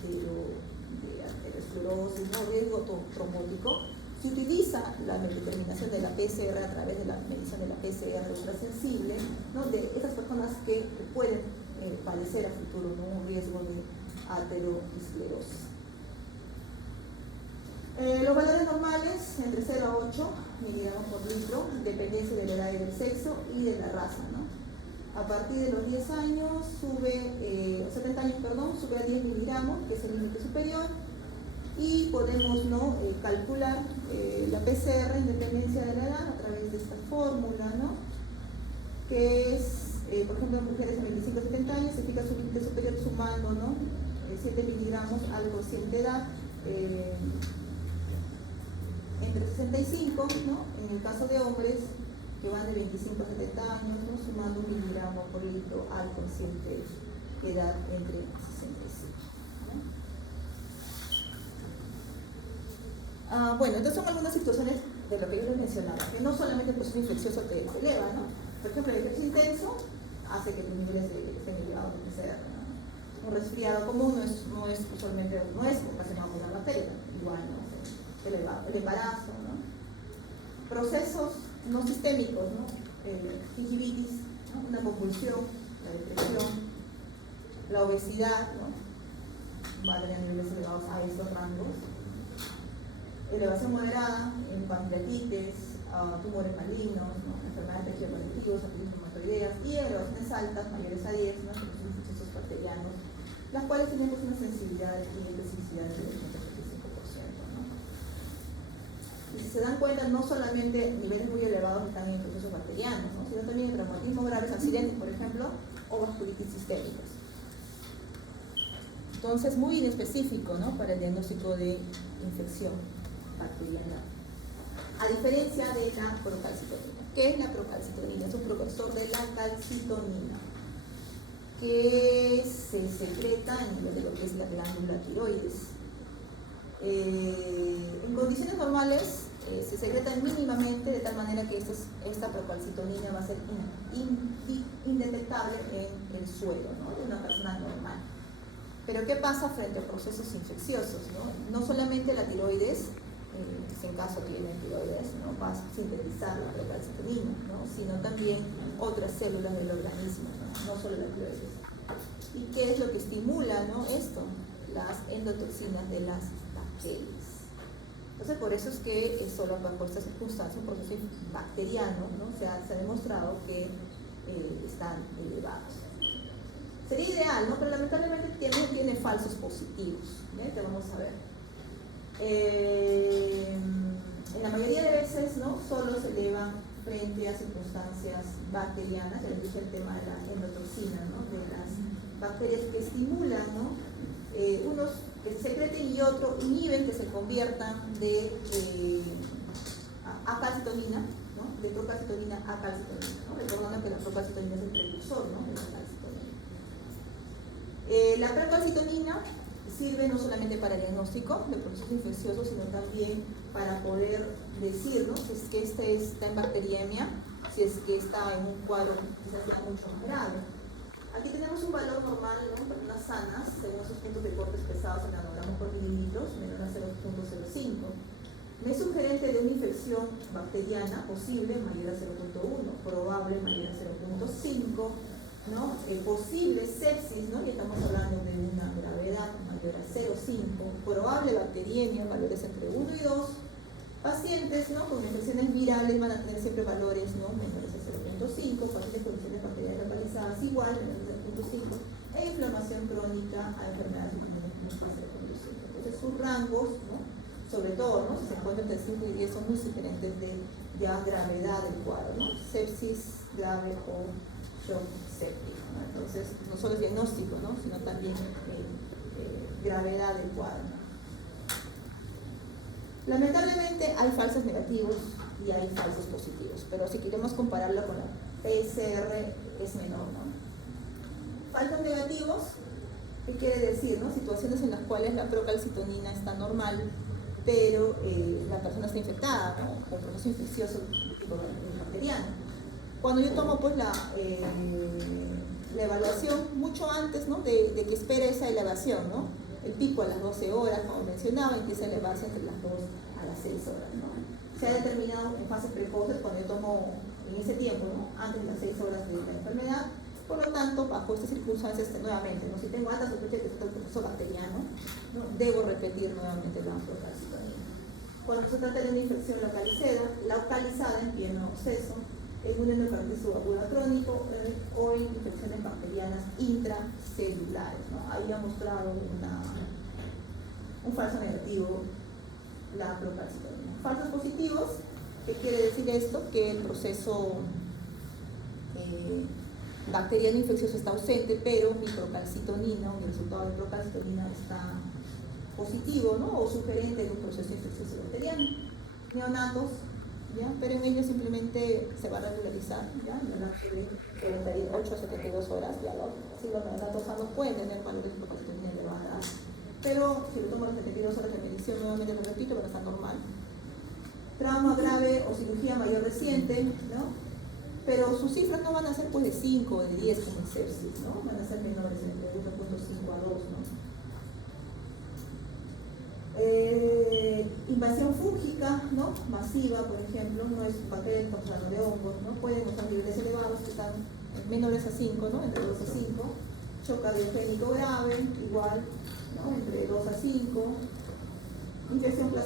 de aterosclerosis, ¿no?, riesgo trombótico, se utiliza la determinación de la PCR a través de la medición de la PCR ultrasensible, ¿no?, de esas personas que pueden padecer a futuro, ¿no?, un riesgo de aterosclerosis. Los valores normales, entre 0 a 8 miligramos por litro, dependencia de la edad y del sexo y de la raza, ¿no? A partir de los 10 años, 70 años, sube a 10 miligramos, que es el límite superior, y podemos, ¿no?, calcular la PCR en dependencia de la edad a través de esta fórmula, ¿no?, que es, por ejemplo, en mujeres de 25 a 70 años, se fija su límite superior sumando, ¿no?, 7 miligramos al cociente de edad, entre 65, ¿no?, en el caso de hombres que van de 25 a 70 años, ¿no?, sumando 1 miligramo por litro al cociente de edad entre 65, ¿no? Bueno, entonces son algunas situaciones de lo que yo les mencionaba, que no solamente el proceso infeccioso te eleva, ¿no? Por ejemplo, el ejercicio intenso hace que tus niveles estén elevados de PCR, ¿no? Un resfriado común no es ocasionado por la bacteria, igual, ¿no?, el embarazo, ¿no? Procesos no sistémicos, ¿no?, gingivitis, ¿no?, una convulsión, la depresión, la obesidad, ¿no?, va a tener niveles elevados a estos rangos, elevación moderada en pancreatitis, tumores malignos, ¿no?, enfermedades de tejidos conectivos, inflamatoideas, y elevaciones altas, mayores a 10, ¿no?, procesos infecciosos bacterianos, las cuales tienen pues, una sensibilidad y especificidad del 85%, ¿no? Y si se dan cuenta, no solamente niveles muy elevados están en procesos bacterianos, ¿no?, sino también en traumatismos graves, accidentes, por ejemplo, o vasculitis sistémicas. Entonces, muy inespecífico, ¿no?, para el diagnóstico de infección bacteriana. A diferencia de la procalcitonina. ¿Qué es la procalcitonina? Es un precursor de la calcitonina, que se secreta a nivel de lo que es la glándula tiroides. En condiciones normales se secreta mínimamente, de tal manera que esta procalcitonina va a ser indetectable en el suelo, ¿no?, de una persona normal. Pero ¿qué pasa frente a procesos infecciosos, ¿no? No solamente la tiroides, si en caso tiene tiroides, ¿no?, va a sintetizar la procalcitonina, ¿no?, sino también otras células del organismo, no solo la tiroides. ¿Y qué es lo que estimula, ¿no?, esto? Las endotoxinas de las bacterias. Entonces, por eso es que solo bajo estas circunstancias, un proceso bacteriano, ¿no?, se ha demostrado que están elevados. Sería ideal, ¿no?, pero lamentablemente tiene falsos positivos, ¿eh? Que vamos a ver. En la mayoría de veces, ¿no?, solo se elevan frente a circunstancias bacterianas, ya les dije el tema de la endotoxina. toxina, ¿no? De las bacterias que estimulan, ¿no? Unos que se secreten y otros inhiben que se conviertan de acalcitonina, ¿no? De procalcitonina a calcitonina, ¿no? Recordando que la procalcitonina es el precursor, ¿no? De la calcitonina. La procalcitonina sirve no solamente para el diagnóstico de procesos infecciosos, sino también para poder decir, ¿no? Si es que este está en bacteriemia, si es que está en un cuadro quizás ya mucho más grave. Aquí tenemos un valor normal, ¿no? Personas sanas, según esos puntos de cortes pesados en nanogramos por mililitros, menor a 0.05. No es sugerente de una infección bacteriana posible mayor a 0.1, probable mayor a 0.5, ¿no? Posible sepsis, ¿no? Ya estamos hablando de una gravedad mayor a 0.5, probable bacteriemia, valores entre 1 y 2. Pacientes, ¿no? Con infecciones virales van a tener siempre valores, ¿no? Menores a 0.5, pacientes con infecciones bacterianas localizadas igual, menores a 0.5, e inflamación crónica a enfermedades inmunes a 0.5. Entonces sus rangos, ¿no? Sobre todo, ¿no? Si se encuentran entre 5 y 10 son muy diferentes de ya gravedad del cuadro, ¿no? Sepsis grave o shock séptico, ¿no? Entonces no solo es diagnóstico, ¿no? Sino también gravedad del cuadro. Lamentablemente hay falsos negativos y hay falsos positivos, pero si queremos compararlo con la PCR es menor, ¿no? Falsos negativos, ¿qué quiere decir, no? Situaciones en las cuales la procalcitonina está normal, pero la persona está infectada, ¿no? Con proceso infeccioso tipo bacteriano. Cuando yo tomo pues la evaluación mucho antes, ¿no? de que espere esa elevación, ¿no? El pico a las 12 horas, como mencionaba, empieza a elevarse entre las 2 a las 6 horas, ¿no? Se ha determinado en fases precoces cuando yo tomo en ese tiempo, ¿no? Antes de las 6 horas de la enfermedad. Por lo tanto, bajo estas circunstancias, nuevamente, ¿no? Si tengo alta sospecha de que está el proceso bacteriano, ¿no? Debo repetir nuevamente la procalcitonina. Cuando se trata de una infección localizada en pie no absceso, en un endocarditis subaguda crónico o en infecciones bacterianas intracelulares, ¿no? Ahí ha mostrado un falso negativo la procalcitonina. Falsos positivos, ¿qué quiere decir esto? Que el proceso bacteriano infeccioso está ausente, pero mi procalcitonina o mi resultado de procalcitonina está positivo, ¿no? O sugerente de un proceso infeccioso bacteriano. Neonatos, ¿ya? Pero en ellos simplemente se va a regularizar, ¿ya? En el lapso de 48 a 72 horas, ya si los neonatos sanos pueden tener valores de procalcitonina elevadas, pero si lo tomo a las 72 horas de medición, nuevamente lo repito, van a estar normal. Trauma grave o cirugía mayor reciente, ¿no? Pero sus cifras no van a ser pues de 5 o de 10 como en sepsis, ¿no? Van a ser menores, entre 1.5 a 2, ¿no? Invasión fúngica, ¿no? Masiva, por ejemplo, no es bacterias, estamos hablando de hongos, ¿no? Pueden mostrar niveles elevados que están menores a 5, ¿no? Entre 2 a 5. Shock cardiogénico grave, igual, ¿no? Entre 2 a 5. Infección por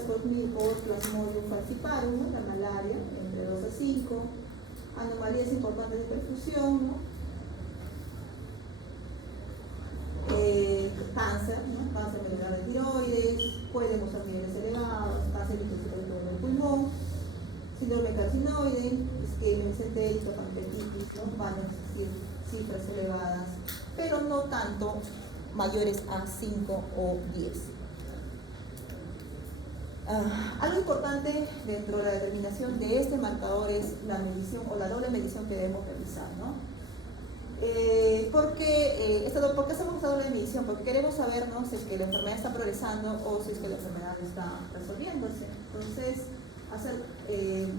Plasmodium falciparum, ¿no? La malaria, entre 2 a 5. Anomalías importantes de perfusión, ¿no? Cáncer, ¿no? Cáncer medular de tiroides, pueden mostrar niveles elevados, cáncer intestinal del pulmón, síndrome carcinoide, isquemia mesentérica, pancreatitis, ¿no? Van a existir cifras elevadas, pero no tanto mayores a 5 o 10. Algo importante dentro de la determinación de este marcador es la medición o la doble medición que debemos realizar, ¿no? ¿Por qué hacemos esta doble medición? Porque queremos saber, ¿no? Si es que la enfermedad está progresando o si es que la enfermedad está resolviéndose. Entonces,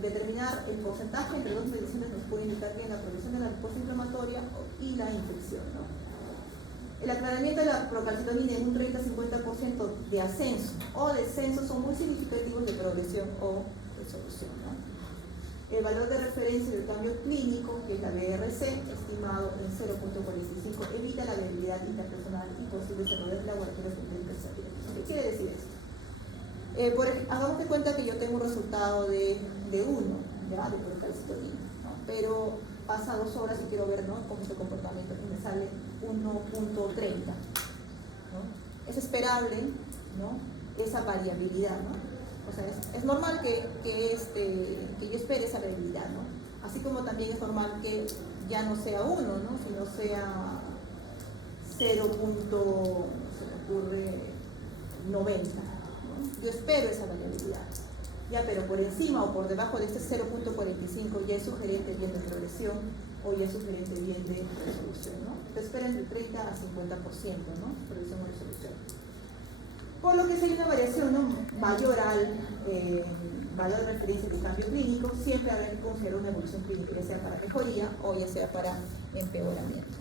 determinar el porcentaje entre dos mediciones nos puede indicar bien la progresión de la respuesta inflamatoria y la infección, ¿no? El aclaramiento de la procalcitonina en un 30-50% de ascenso o descenso son muy significativos de progresión o resolución, ¿no? El valor de referencia del cambio clínico, que es la BRC, estimado en 0.45, evita la debilidad interpersonal y posibles errores laboratorios médicos. ¿Qué quiere decir esto? Hagamos de cuenta que yo tengo un resultado de 1, ¿ya? De procalcitonina, ¿no? Pero pasa 2 horas y quiero ver, ¿no? Cómo es el comportamiento y me sale 1.30, ¿no? Es esperable, ¿no? Esa variabilidad, ¿no? O sea, es normal que yo espere esa variabilidad, ¿no? Así como también es normal que ya no sea 1, ¿no? Sino sea 0.90, ¿no? Yo espero esa variabilidad. Ya, pero por encima o por debajo de este 0.45 ya es sugerente bien de progresión o ya es sugerente bien de resolución, ¿no? Se espera entre 30 a 50%, ¿no? Progresión o resolución. Por lo que si hay una variación, ¿no?, mayor al valor de referencia de cambio clínico, siempre habrá que considerar una evolución clínica, ya sea para mejoría o ya sea para empeoramiento.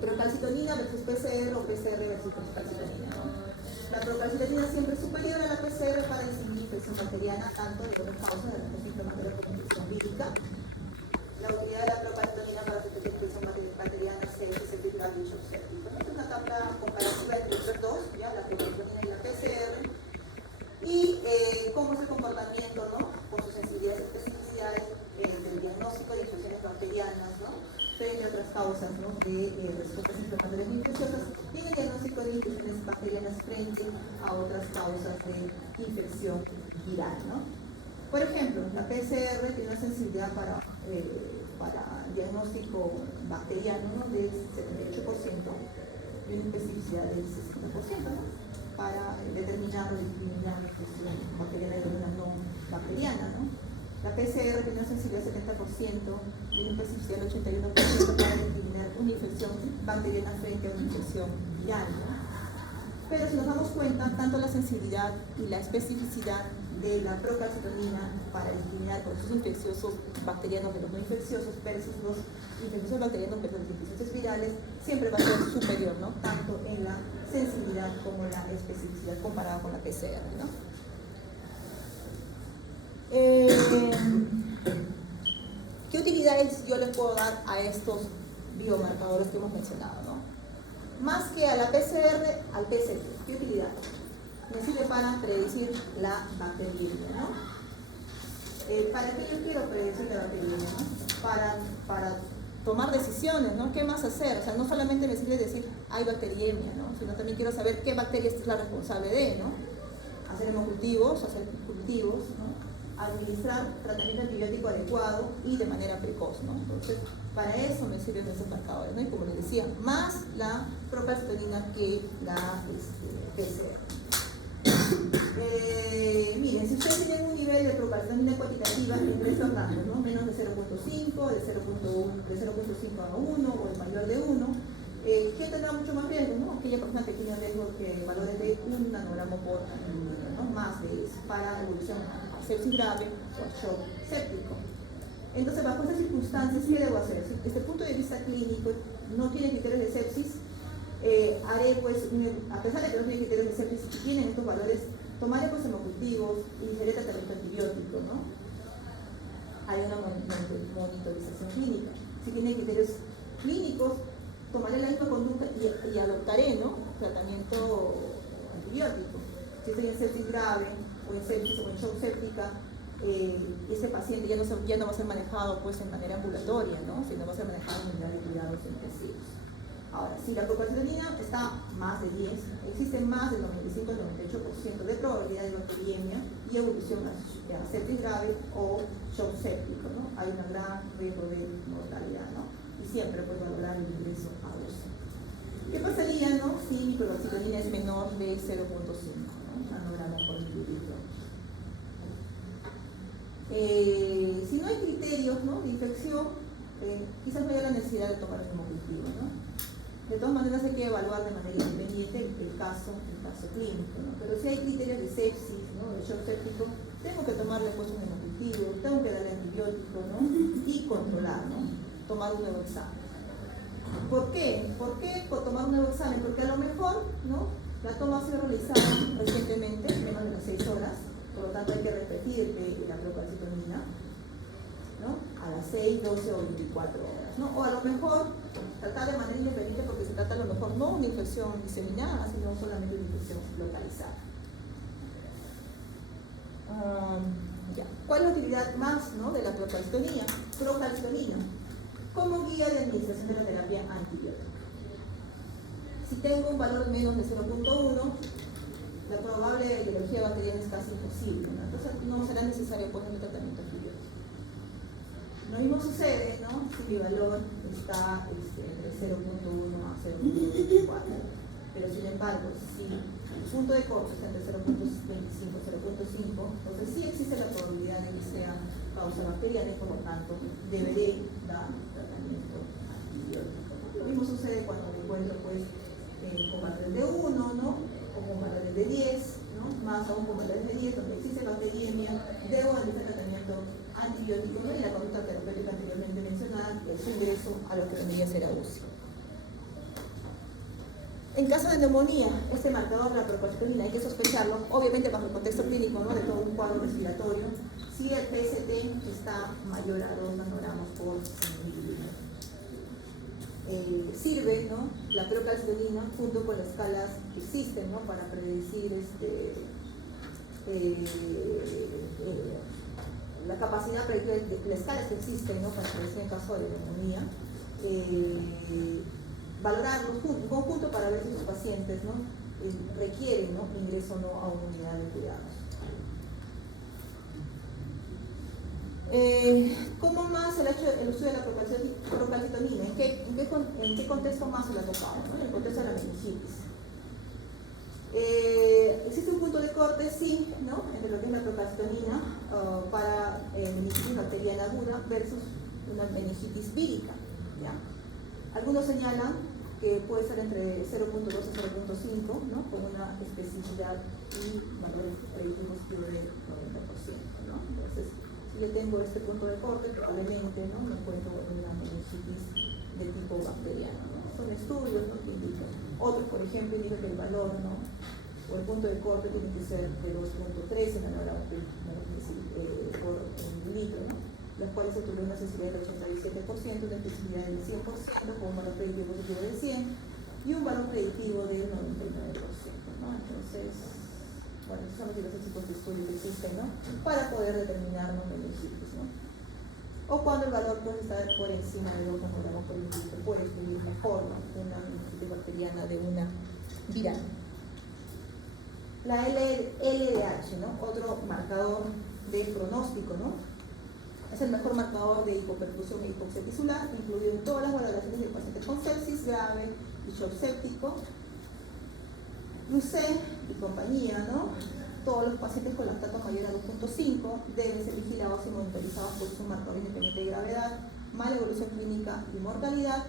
Procalcitonina versus PCR o PCR versus procalcitonina, ¿no? La procalcitonina siempre es superior a la PCR para distinguir infección bacteriana, tanto de otras causas de la infección como infección vírica. La utilidad de la procalcitonina para detectar infección bacteriana es el dicho séptico. Esta es una tabla comparativa entre los dos, ¿ya? La procalcitonina y la PCR. Y cómo es el comportamiento, ¿no?, con sus sensibilidades y especificidades del diagnóstico de infecciones bacterianas, ¿no?, frente a otras causas, ¿no?, de respuestas inflamatorias infecciosas, y el diagnóstico de infecciones bacterianas frente a otras causas de infección viral, ¿no? Por ejemplo, la PCR tiene una sensibilidad para diagnóstico bacteriano, ¿no?, del 78% y una especificidad del 60%, ¿no?, para determinar o discriminar la infección bacteriana de una no bacteriana, ¿no? La PCR tiene una sensibilidad del 70% y una especificidad del 81% para determinar una infección bacteriana frente a una infección viral, ¿no? Pero si nos damos cuenta, tanto la sensibilidad y la especificidad de la procalcitonina para discriminar procesos infecciosos bacterianos de los no infecciosos versus los infecciosos bacterianos versus los infecciosos virales siempre va a ser superior, ¿no?, tanto en la sensibilidad como la especificidad comparada con la PCR, ¿no? ¿Qué utilidades yo les puedo dar a estos biomarcadores que hemos mencionado, ¿no? Más que a la PCR, al PCR, ¿qué utilidad? Me sirve para predecir la bacteriemia, ¿no? ¿Para qué yo quiero predecir la bacteriemia, ¿no? Para tomar decisiones, ¿no? ¿Qué más hacer? O sea, no solamente me sirve decir hay bacteriemia, ¿no?, sino también quiero saber qué bacteria es la responsable de, ¿no? Hacer hemocultivos, hacer cultivos, ¿no?, administrar tratamiento antibiótico adecuado y de manera precoz, ¿no? Entonces, para eso me sirven esos marcadores, ¿no? Y como les decía, más la procalcitonina que la PCR. Miren, si ustedes tienen un nivel de procalcitonina cuantitativa entre estos rangos, ¿no?, menos de 0.5, de 0.5 a 1 o el mayor de 1, ¿qué tendrá mucho más riesgo, ¿no? Aquella persona que tiene riesgo de valores de 1 nanogramo por mililitro, ¿no?, más de eso, para evolución a sepsis grave o a shock séptico. Entonces, bajo estas circunstancias, ¿qué debo hacer? Desde el punto de vista clínico, no tiene criterios de sepsis, haré, pues, a pesar de que no tiene criterios de sepsis, tienen estos valores, tomaré, pues, hemocultivos y iniciaré tratamiento antibiótico, ¿no? Hay una monitorización clínica. Si tienen criterios clínicos, tomaré la misma conducta y adoptaré, ¿no?, tratamiento antibiótico. Si estoy en sepsis grave o en sepsis o en shock séptica, ese paciente ya no va a ser manejado, pues, en manera ambulatoria, ¿no?, sino va a ser manejado en unidad de cuidados intensivos. Ahora, si la procalcitonina está más de 10, existe más del 95 al 98% de probabilidad de bacteriemia y evolución a sepsis grave o shock séptico, ¿no? Hay un gran riesgo de mortalidad, ¿no? Y siempre, pues, valorar el ingreso a UCI. ¿Qué pasaría, ¿no?, si mi procalcitonina es menor de 0.5, ¿no?, nanogramo por mililitro? Si no hay criterios, ¿no?, de infección, quizás no haya la necesidad de tomar el hemocultivo, ¿no? De todas maneras hay que evaluar de manera independiente el caso clínico, ¿no? Pero si hay criterios de sepsis, ¿no?, de shock séptico, tengo que tomarle, pues, un hemocultivo, tengo que darle antibiótico, ¿no?, y controlar, ¿no?, tomar un nuevo examen. ¿Por qué? ¿Por qué tomar un nuevo examen? Porque a lo mejor, ¿no?, la toma ha sido realizada recientemente, menos de las 6 horas, por lo tanto hay que repetir la procalcitonina, ¿no?, a las 6, 12 o 24 horas, ¿no? O a lo mejor tratar de manera independiente porque se trata a lo mejor no una infección diseminada, sino solamente una infección localizada. ¿Cuál es la utilidad más, ¿no?, de la procalcitonina? Procalcitonina como guía de administración de la terapia antibiótica. Si tengo un valor menos de 0.1, la probable etiología bacteriana es casi imposible, ¿no? Entonces no será necesario ponerle tratamiento antibiótico. Lo mismo sucede, ¿no? Si mi valor está entre 0.1 a 0.24, pero sin embargo, si el punto de corte está entre 0.25 y 0.5, entonces sí existe la probabilidad de que sea causa bacteriana y por lo tanto deberé dar tratamiento antibiótico, ¿no? Lo mismo sucede cuando me encuentro pues con valores de 1, ¿no? O con valores de 10, ¿no? Más aún con valores de 10, donde existe bacteriemia, debo realizar tratamiento antibiótico, ¿no? Y la conducta terapéutica anteriormente mencionada, su ingreso a lo que debería ser a UCI. En caso de neumonía, este marcador de la procalcitonina hay que sospecharlo, obviamente bajo el contexto clínico, ¿no? De todo un cuadro respiratorio, si el PST está mayor a 2 nanogramos por mililitro. Sirve, ¿no? La procalcitonina junto con las escalas que existen, ¿no? Para predecir la capacidad predictiva de las escalas que existen, ¿no? Para predecir en caso de neumonía. Valorarlos en conjunto para ver si los pacientes, ¿no? Requieren, ¿no? Ingreso o no a una unidad de cuidados. ¿Cómo más el uso de la procalcitonina? ¿En qué contexto más se la ha tocado? ¿No? En el contexto de la meningitis. Existe un punto de corte, sí, ¿no? Entre lo que es la procalcitonina para meningitis bacteriana aguda versus una meningitis vírica, ¿ya? Algunos señalan que puede ser entre 0.2 a 0.5, ¿no? Con una especificidad y valores predictivos del 90%, ¿no? Entonces, si yo tengo este punto de corte, probablemente, ¿no? Me encuentro en una meningitis de tipo bacteriano, ¿no? Son estudios, ¿no? Que indican. Otros, por ejemplo, indican que el valor, ¿no? O el punto de corte tiene que ser de 2.13 nanogramos por mililitro, ¿no? Las cuales se tuvo una sensibilidad del 87%, una especificidad del 100%, con un valor predictivo positivo del 100% y un valor predictivo del 99%, ¿no? Entonces, bueno, esos son los diversos tipos de estudios que existen, ¿no? Para poder determinar los meningitis, ¿no? O cuando el valor puede estar por encima de 2 nanogramos por mililitro, puede escribir mejor, ¿no? Una meningitis bacteriana de una viral. La LDH, ¿no? Otro marcador de pronóstico, ¿no? Es el mejor marcador de hipoperfusión e hipoxia tisular, incluido en todas las valoraciones del paciente con sepsis grave y shock séptico. Lucé y compañía, ¿no? Todos los pacientes con lactato mayor a 2.5 deben ser vigilados y monitorizados por su marcador independiente de gravedad, mala evolución clínica y mortalidad,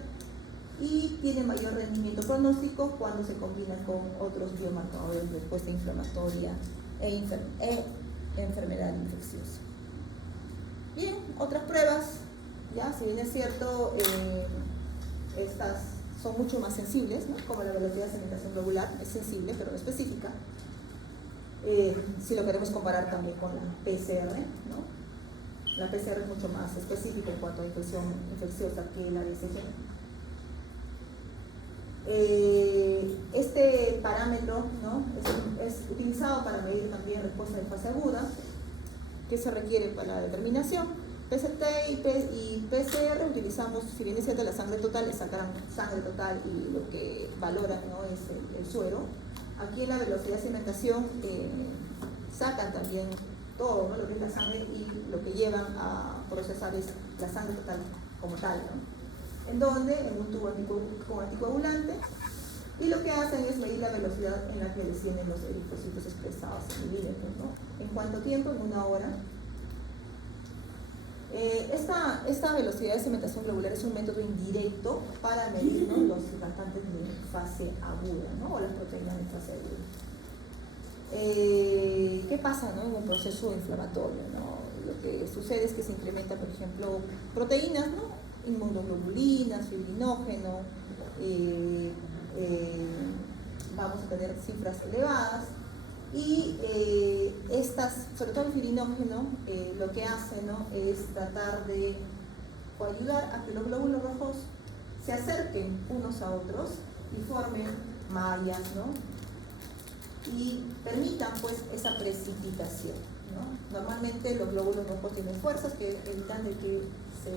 y tiene mayor rendimiento pronóstico cuando se combina con otros biomarcadores de respuesta inflamatoria e enfermedad infecciosa. Bien, otras pruebas, ya, si bien es cierto, estas son mucho más sensibles, ¿no? Como la velocidad de segmentación globular, es sensible pero no específica. Si lo queremos comparar también con la PCR, ¿no? La PCR es mucho más específica en cuanto a infección infecciosa que la BCG. Este parámetro, ¿no? es utilizado para medir también respuesta de fase aguda, que se requiere para la determinación. PCT y PCR utilizamos, si bien es cierto, la sangre total, le sacarán sangre total y lo que valoran, ¿no? Es el suero. Aquí en la velocidad de segmentación sacan también todo, ¿no? Lo que es la sangre, y lo que llevan a procesar es la sangre total como tal, ¿no? En donde, en un tubo con anticoagulante, y lo que hacen es medir la velocidad en la que descienden los eritrocitos expresados en milímetros, ¿no? ¿En cuánto tiempo? En 1 hora. Esta velocidad de segmentación globular es un método indirecto para medir, ¿no? Los implantantes de fase aguda, ¿no? O las proteínas de fase aguda. ¿Qué pasa, ¿no? En un proceso inflamatorio, ¿no? Lo que sucede es que se incrementa, por ejemplo, proteínas, ¿no? Inmunoglobulinas, fibrinógeno, vamos a tener cifras elevadas, y estas, sobre todo el fibrinógeno, lo que hace, ¿no? Es tratar de ayudar a que los glóbulos rojos se acerquen unos a otros y formen mallas, ¿no? Y permitan pues esa precipitación, ¿no? Normalmente los glóbulos rojos tienen fuerzas que evitan de que se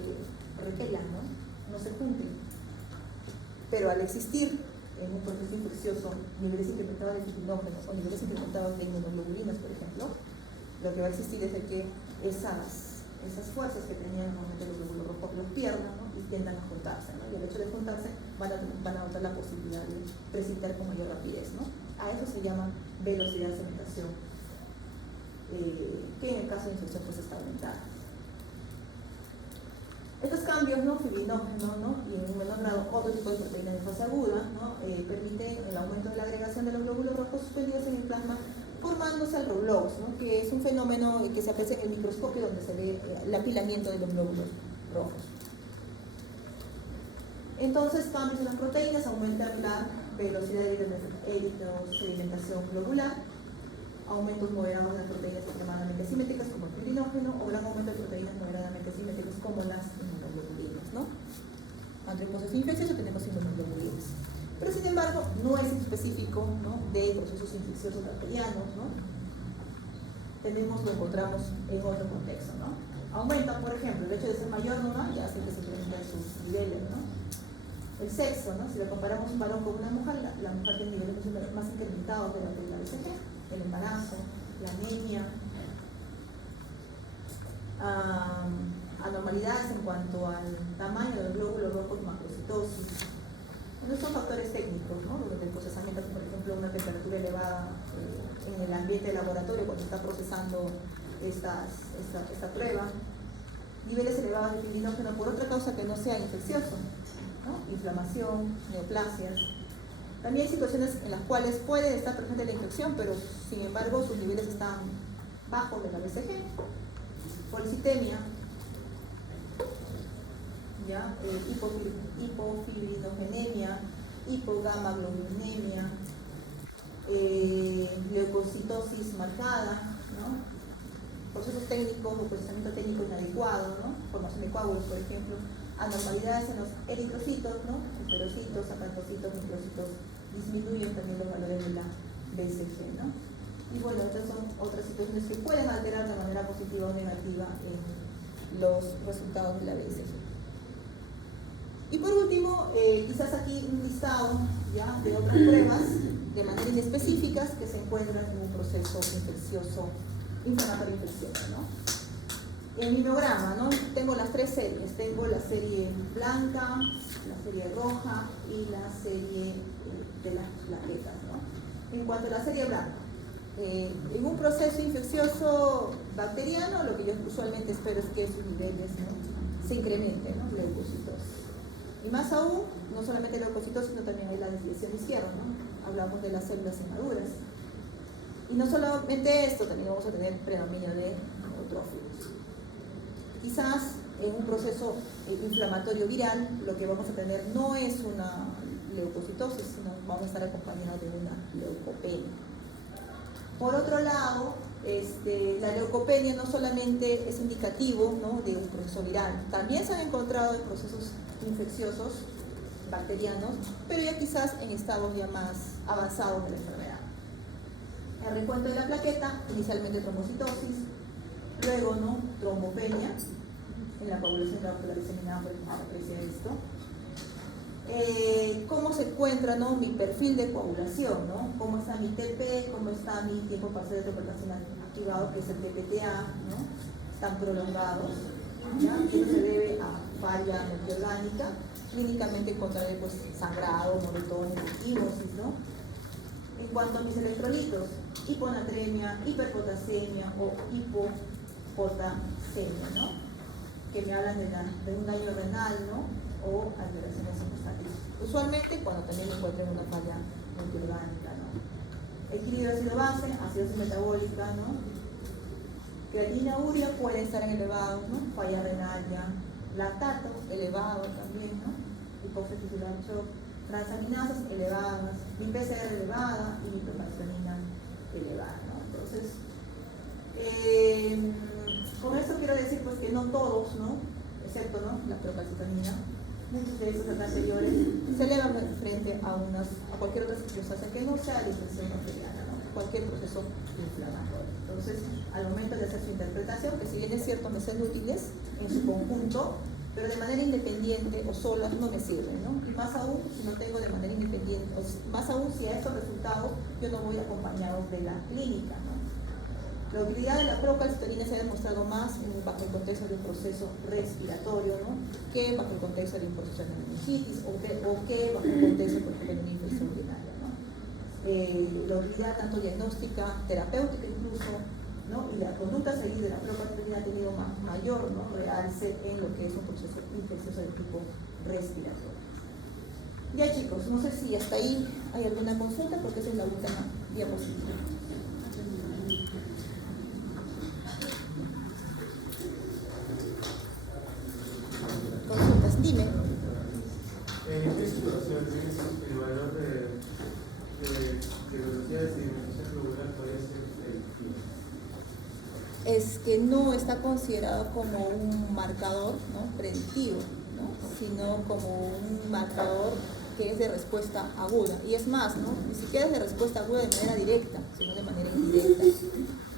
repelan, ¿no? No se junten, pero al existir en un proceso infeccioso niveles incrementados de fibrinógenos o niveles incrementados de inmunoglobulinas, por ejemplo, lo que va a existir es de que esas esas fuerzas que tenían normalmente los glóbulos rojos los pierdan, ¿no? Y tiendan a juntarse, ¿no? Y el hecho de juntarse van a notar la posibilidad de precipitar con mayor rapidez, ¿no? A eso se llama velocidad de sedimentación, que en el caso de infección pues está aumentada. Estos cambios, ¿no? Fibrinógeno, ¿no? Y en un menor grado otro tipo de proteínas de fase aguda, ¿no? Permiten el aumento de la agregación de los glóbulos rojos suspendidos en el plasma, formándose el Rolox, ¿no? Que es un fenómeno que se aprecia en el microscopio donde se ve el apilamiento de los glóbulos rojos. Entonces, cambios en las proteínas aumentan la velocidad de eritrosedimentación globular, aumentos moderados de las proteínas extremadamente simétricas como el fibrinógeno, o gran aumento de proteínas moderadamente simétricas como las inmunoglobulinas, ¿no? Ante el proceso infeccioso tenemos inmunoglobulinas. Pero sin embargo, no es específico, ¿no? De procesos infecciosos bacterianos, ¿no? Lo encontramos en otro contexto, ¿no? Aumenta, por ejemplo, el hecho de ser mayor nomás, ya hace que se incrementen sus niveles, ¿no? El sexo, ¿no? Si lo comparamos un varón con una mujer, la mujer tiene niveles más incrementados de la BCG, el embarazo, la anemia, anormalidades en cuanto al tamaño de los glóbulos rojos, macrocitosis. No son factores técnicos, ¿no? Durante el procesamiento, por ejemplo, una temperatura elevada en el ambiente de laboratorio cuando está procesando esta prueba, niveles elevados de fibrinógeno por otra causa que no sea infeccioso, ¿no? Inflamación, neoplasias. También hay situaciones en las cuales puede estar presente la infección, pero sin embargo sus niveles están bajos de la BCG, policitemia, ¿ya? Hipofibrinogenemia, hipogamaglobulinemia, leucocitosis marcada, ¿no? Procesos técnicos o procesamiento técnico inadecuado, ¿no? Formación de coágulos, por ejemplo, anormalidades en los eritrocitos, ¿no? Esperocitos, acantocitos, microcitos, disminuyen también los valores de la BCG, ¿no? Y bueno, estas son otras situaciones que pueden alterar de manera positiva o negativa en los resultados de la BCG. Y por último, quizás aquí un listado ya de otras pruebas de manera inespecíficas que se encuentran en un proceso infeccioso, inflamatorio infeccioso, ¿no? En mi mimeograma, ¿no? Tengo las tres series, tengo la serie blanca, la serie roja y la serie de las plaquetas, ¿no? En cuanto a la serie blanca, en un proceso infeccioso bacteriano, lo que yo usualmente espero es que sus niveles, ¿no? Se incrementen, ¿no? Leucocitosis. Y más aún, no solamente leucocitosis, sino también hay la desviación izquierda, ¿no? Hablamos de las células inmaduras. Y no solamente esto, también vamos a tener predominio de neutrófilos. Quizás en un proceso inflamatorio viral, lo que vamos a tener no es una leucocitosis, sino vamos a estar acompañados de una leucopenia. Por otro lado, la leucopenia no solamente es indicativo, ¿no? De un proceso viral, también se han encontrado en procesos infecciosos bacterianos, pero ya quizás en estados ya más avanzados de la enfermedad. El recuento de la plaqueta, inicialmente trombocitosis, luego, ¿no? Trombopenia, en la coagulación vascular diseminada, por ejemplo, aprecia esto. Cómo se encuentra, ¿no? Mi perfil de coagulación, ¿no? Cómo está mi TP, cómo está mi tiempo parcial de tromboplastina activado, que es el TPTA, ¿no? Están prolongados, ¿ya? Esto se debe a falla multiorgánica, clínicamente encontraré pues sangrado, moretones, himosis, ¿no? En cuanto a mis electrolitos, hiponatremia, hiperpotasemia o hipopotasemia, ¿no? Que me hablan de un daño renal, ¿no? O alteraciones hemostatis. Usualmente cuando también encuentren una falla multiorgánica, ¿no? Equilibrio ácido-base, acidosis metabólica, ¿no? Creatina, urea pueden estar elevados, ¿no? Falla renal ya. Lactato elevado también, ¿no? Hipoxia tisular shock. Transaminasas elevadas, mi PCR elevada y mi propastrelina elevada, ¿no? Entonces, con esto quiero decir pues que no todos, ¿no? Excepto, ¿no? La propastrelina, muchos de esos anteriores se elevan frente a cualquier otra circunstancia que no sea la infección bacteriana, ¿no? Cualquier proceso inflamatorio. Entonces, al momento de hacer su interpretación, que si bien es cierto me son útiles en su conjunto, pero de manera independiente o sola no me sirven, ¿no? Y más aún si no tengo de manera independiente, o más aún si a estos resultados yo no voy acompañado de la clínica, ¿no? La utilidad de la procalcitonina se ha demostrado más bajo el contexto de un proceso respiratorio, ¿no?, que bajo el contexto de un proceso de meningitis o que bajo el contexto, por ejemplo, de una infección urinaria, ¿no? La utilidad tanto diagnóstica, terapéutica incluso, ¿no?, y la conducta seguida de la procalcitonina ha tenido mayor, ¿no?, realce en lo que es un proceso infeccioso de tipo respiratorio. Ya, chicos, no sé si hasta ahí hay alguna consulta porque esa es la última diapositiva. Consultas, dime. ¿En qué situación tienes el valor de velocidad de sedimentación globular podría ser predictivo? Es que no está considerado como un marcador, ¿no?, predictivo, ¿no?, sino como un marcador que es de respuesta aguda. Y es más, ¿no?, ni siquiera es de respuesta aguda de manera directa, sino de manera indirecta.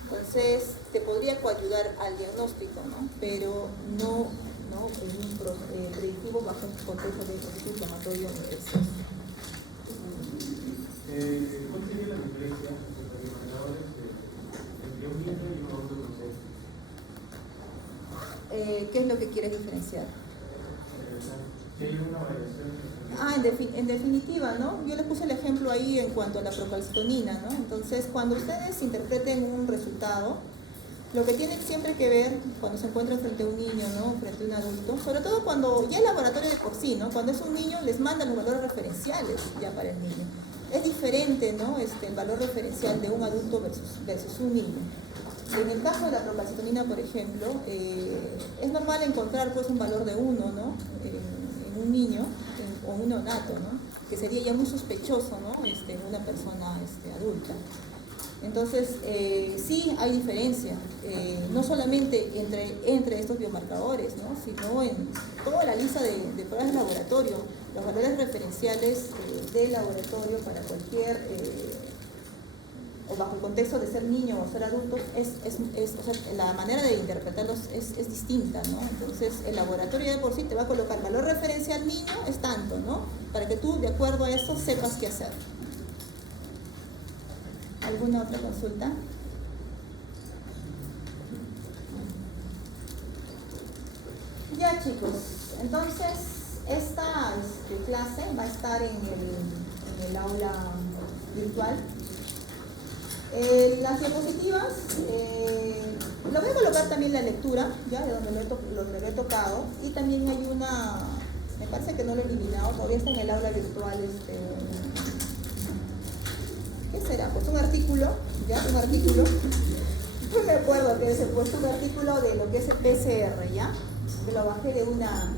Entonces, te podría coayudar al diagnóstico, ¿no?, pero no es un predictivo bajo un contexto de proceso inflamatorio infeccioso. ¿Cuál sería la diferencia entre los marcadores entre un niño y un adulto consciente? ¿Qué es lo que quieres diferenciar? Si hay una variación. En definitiva, ¿no? Yo les puse el ejemplo ahí en cuanto a la procalcitonina, ¿no? Entonces, cuando ustedes interpreten un resultado, lo que tienen siempre que ver cuando se encuentran frente a un niño, ¿no?, frente a un adulto, sobre todo cuando ya el laboratorio de por sí, ¿no?, cuando es un niño les mandan los valores referenciales ya para el niño. Es diferente, ¿no?, el valor referencial de un adulto versus un niño. En el caso de la procalcitonina, por ejemplo, es normal encontrar pues un valor de 1, ¿no?, en un niño o un neonato, ¿no?, que sería ya muy sospechoso, ¿no?, en una persona adulta. Entonces, sí hay diferencia, no solamente entre estos biomarcadores, ¿no?, sino en toda la lista de pruebas de laboratorio. Los valores referenciales del laboratorio para cualquier, o bajo el contexto de ser niño o ser adulto, o sea, la manera de interpretarlos es distinta, ¿no? Entonces, el laboratorio de por sí te va a colocar valor referencial niño es tanto, ¿no?, para que tú, de acuerdo a eso, sepas qué hacer. ¿Alguna otra consulta? Ya, chicos, entonces esta clase va a estar en el aula virtual. Las diapositivas, lo voy a colocar también la lectura, ya, de donde lo he tocado, y también hay una, me parece que no lo he eliminado, todavía está en el aula virtual, ¿qué será? Pues un artículo, ¿ya? Un artículo. No me acuerdo que se ha puesto un artículo de lo que es el PCR, ¿ya? Que lo bajé de una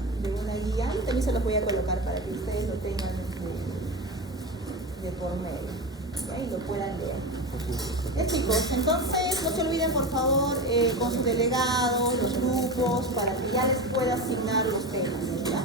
guía y también se los voy a colocar para que ustedes lo tengan de por medio, ¿ya? Y lo puedan leer. Ya, chicos, entonces no se olviden por favor con su delegado, los grupos, para que ya les pueda asignar los temas, ¿ya?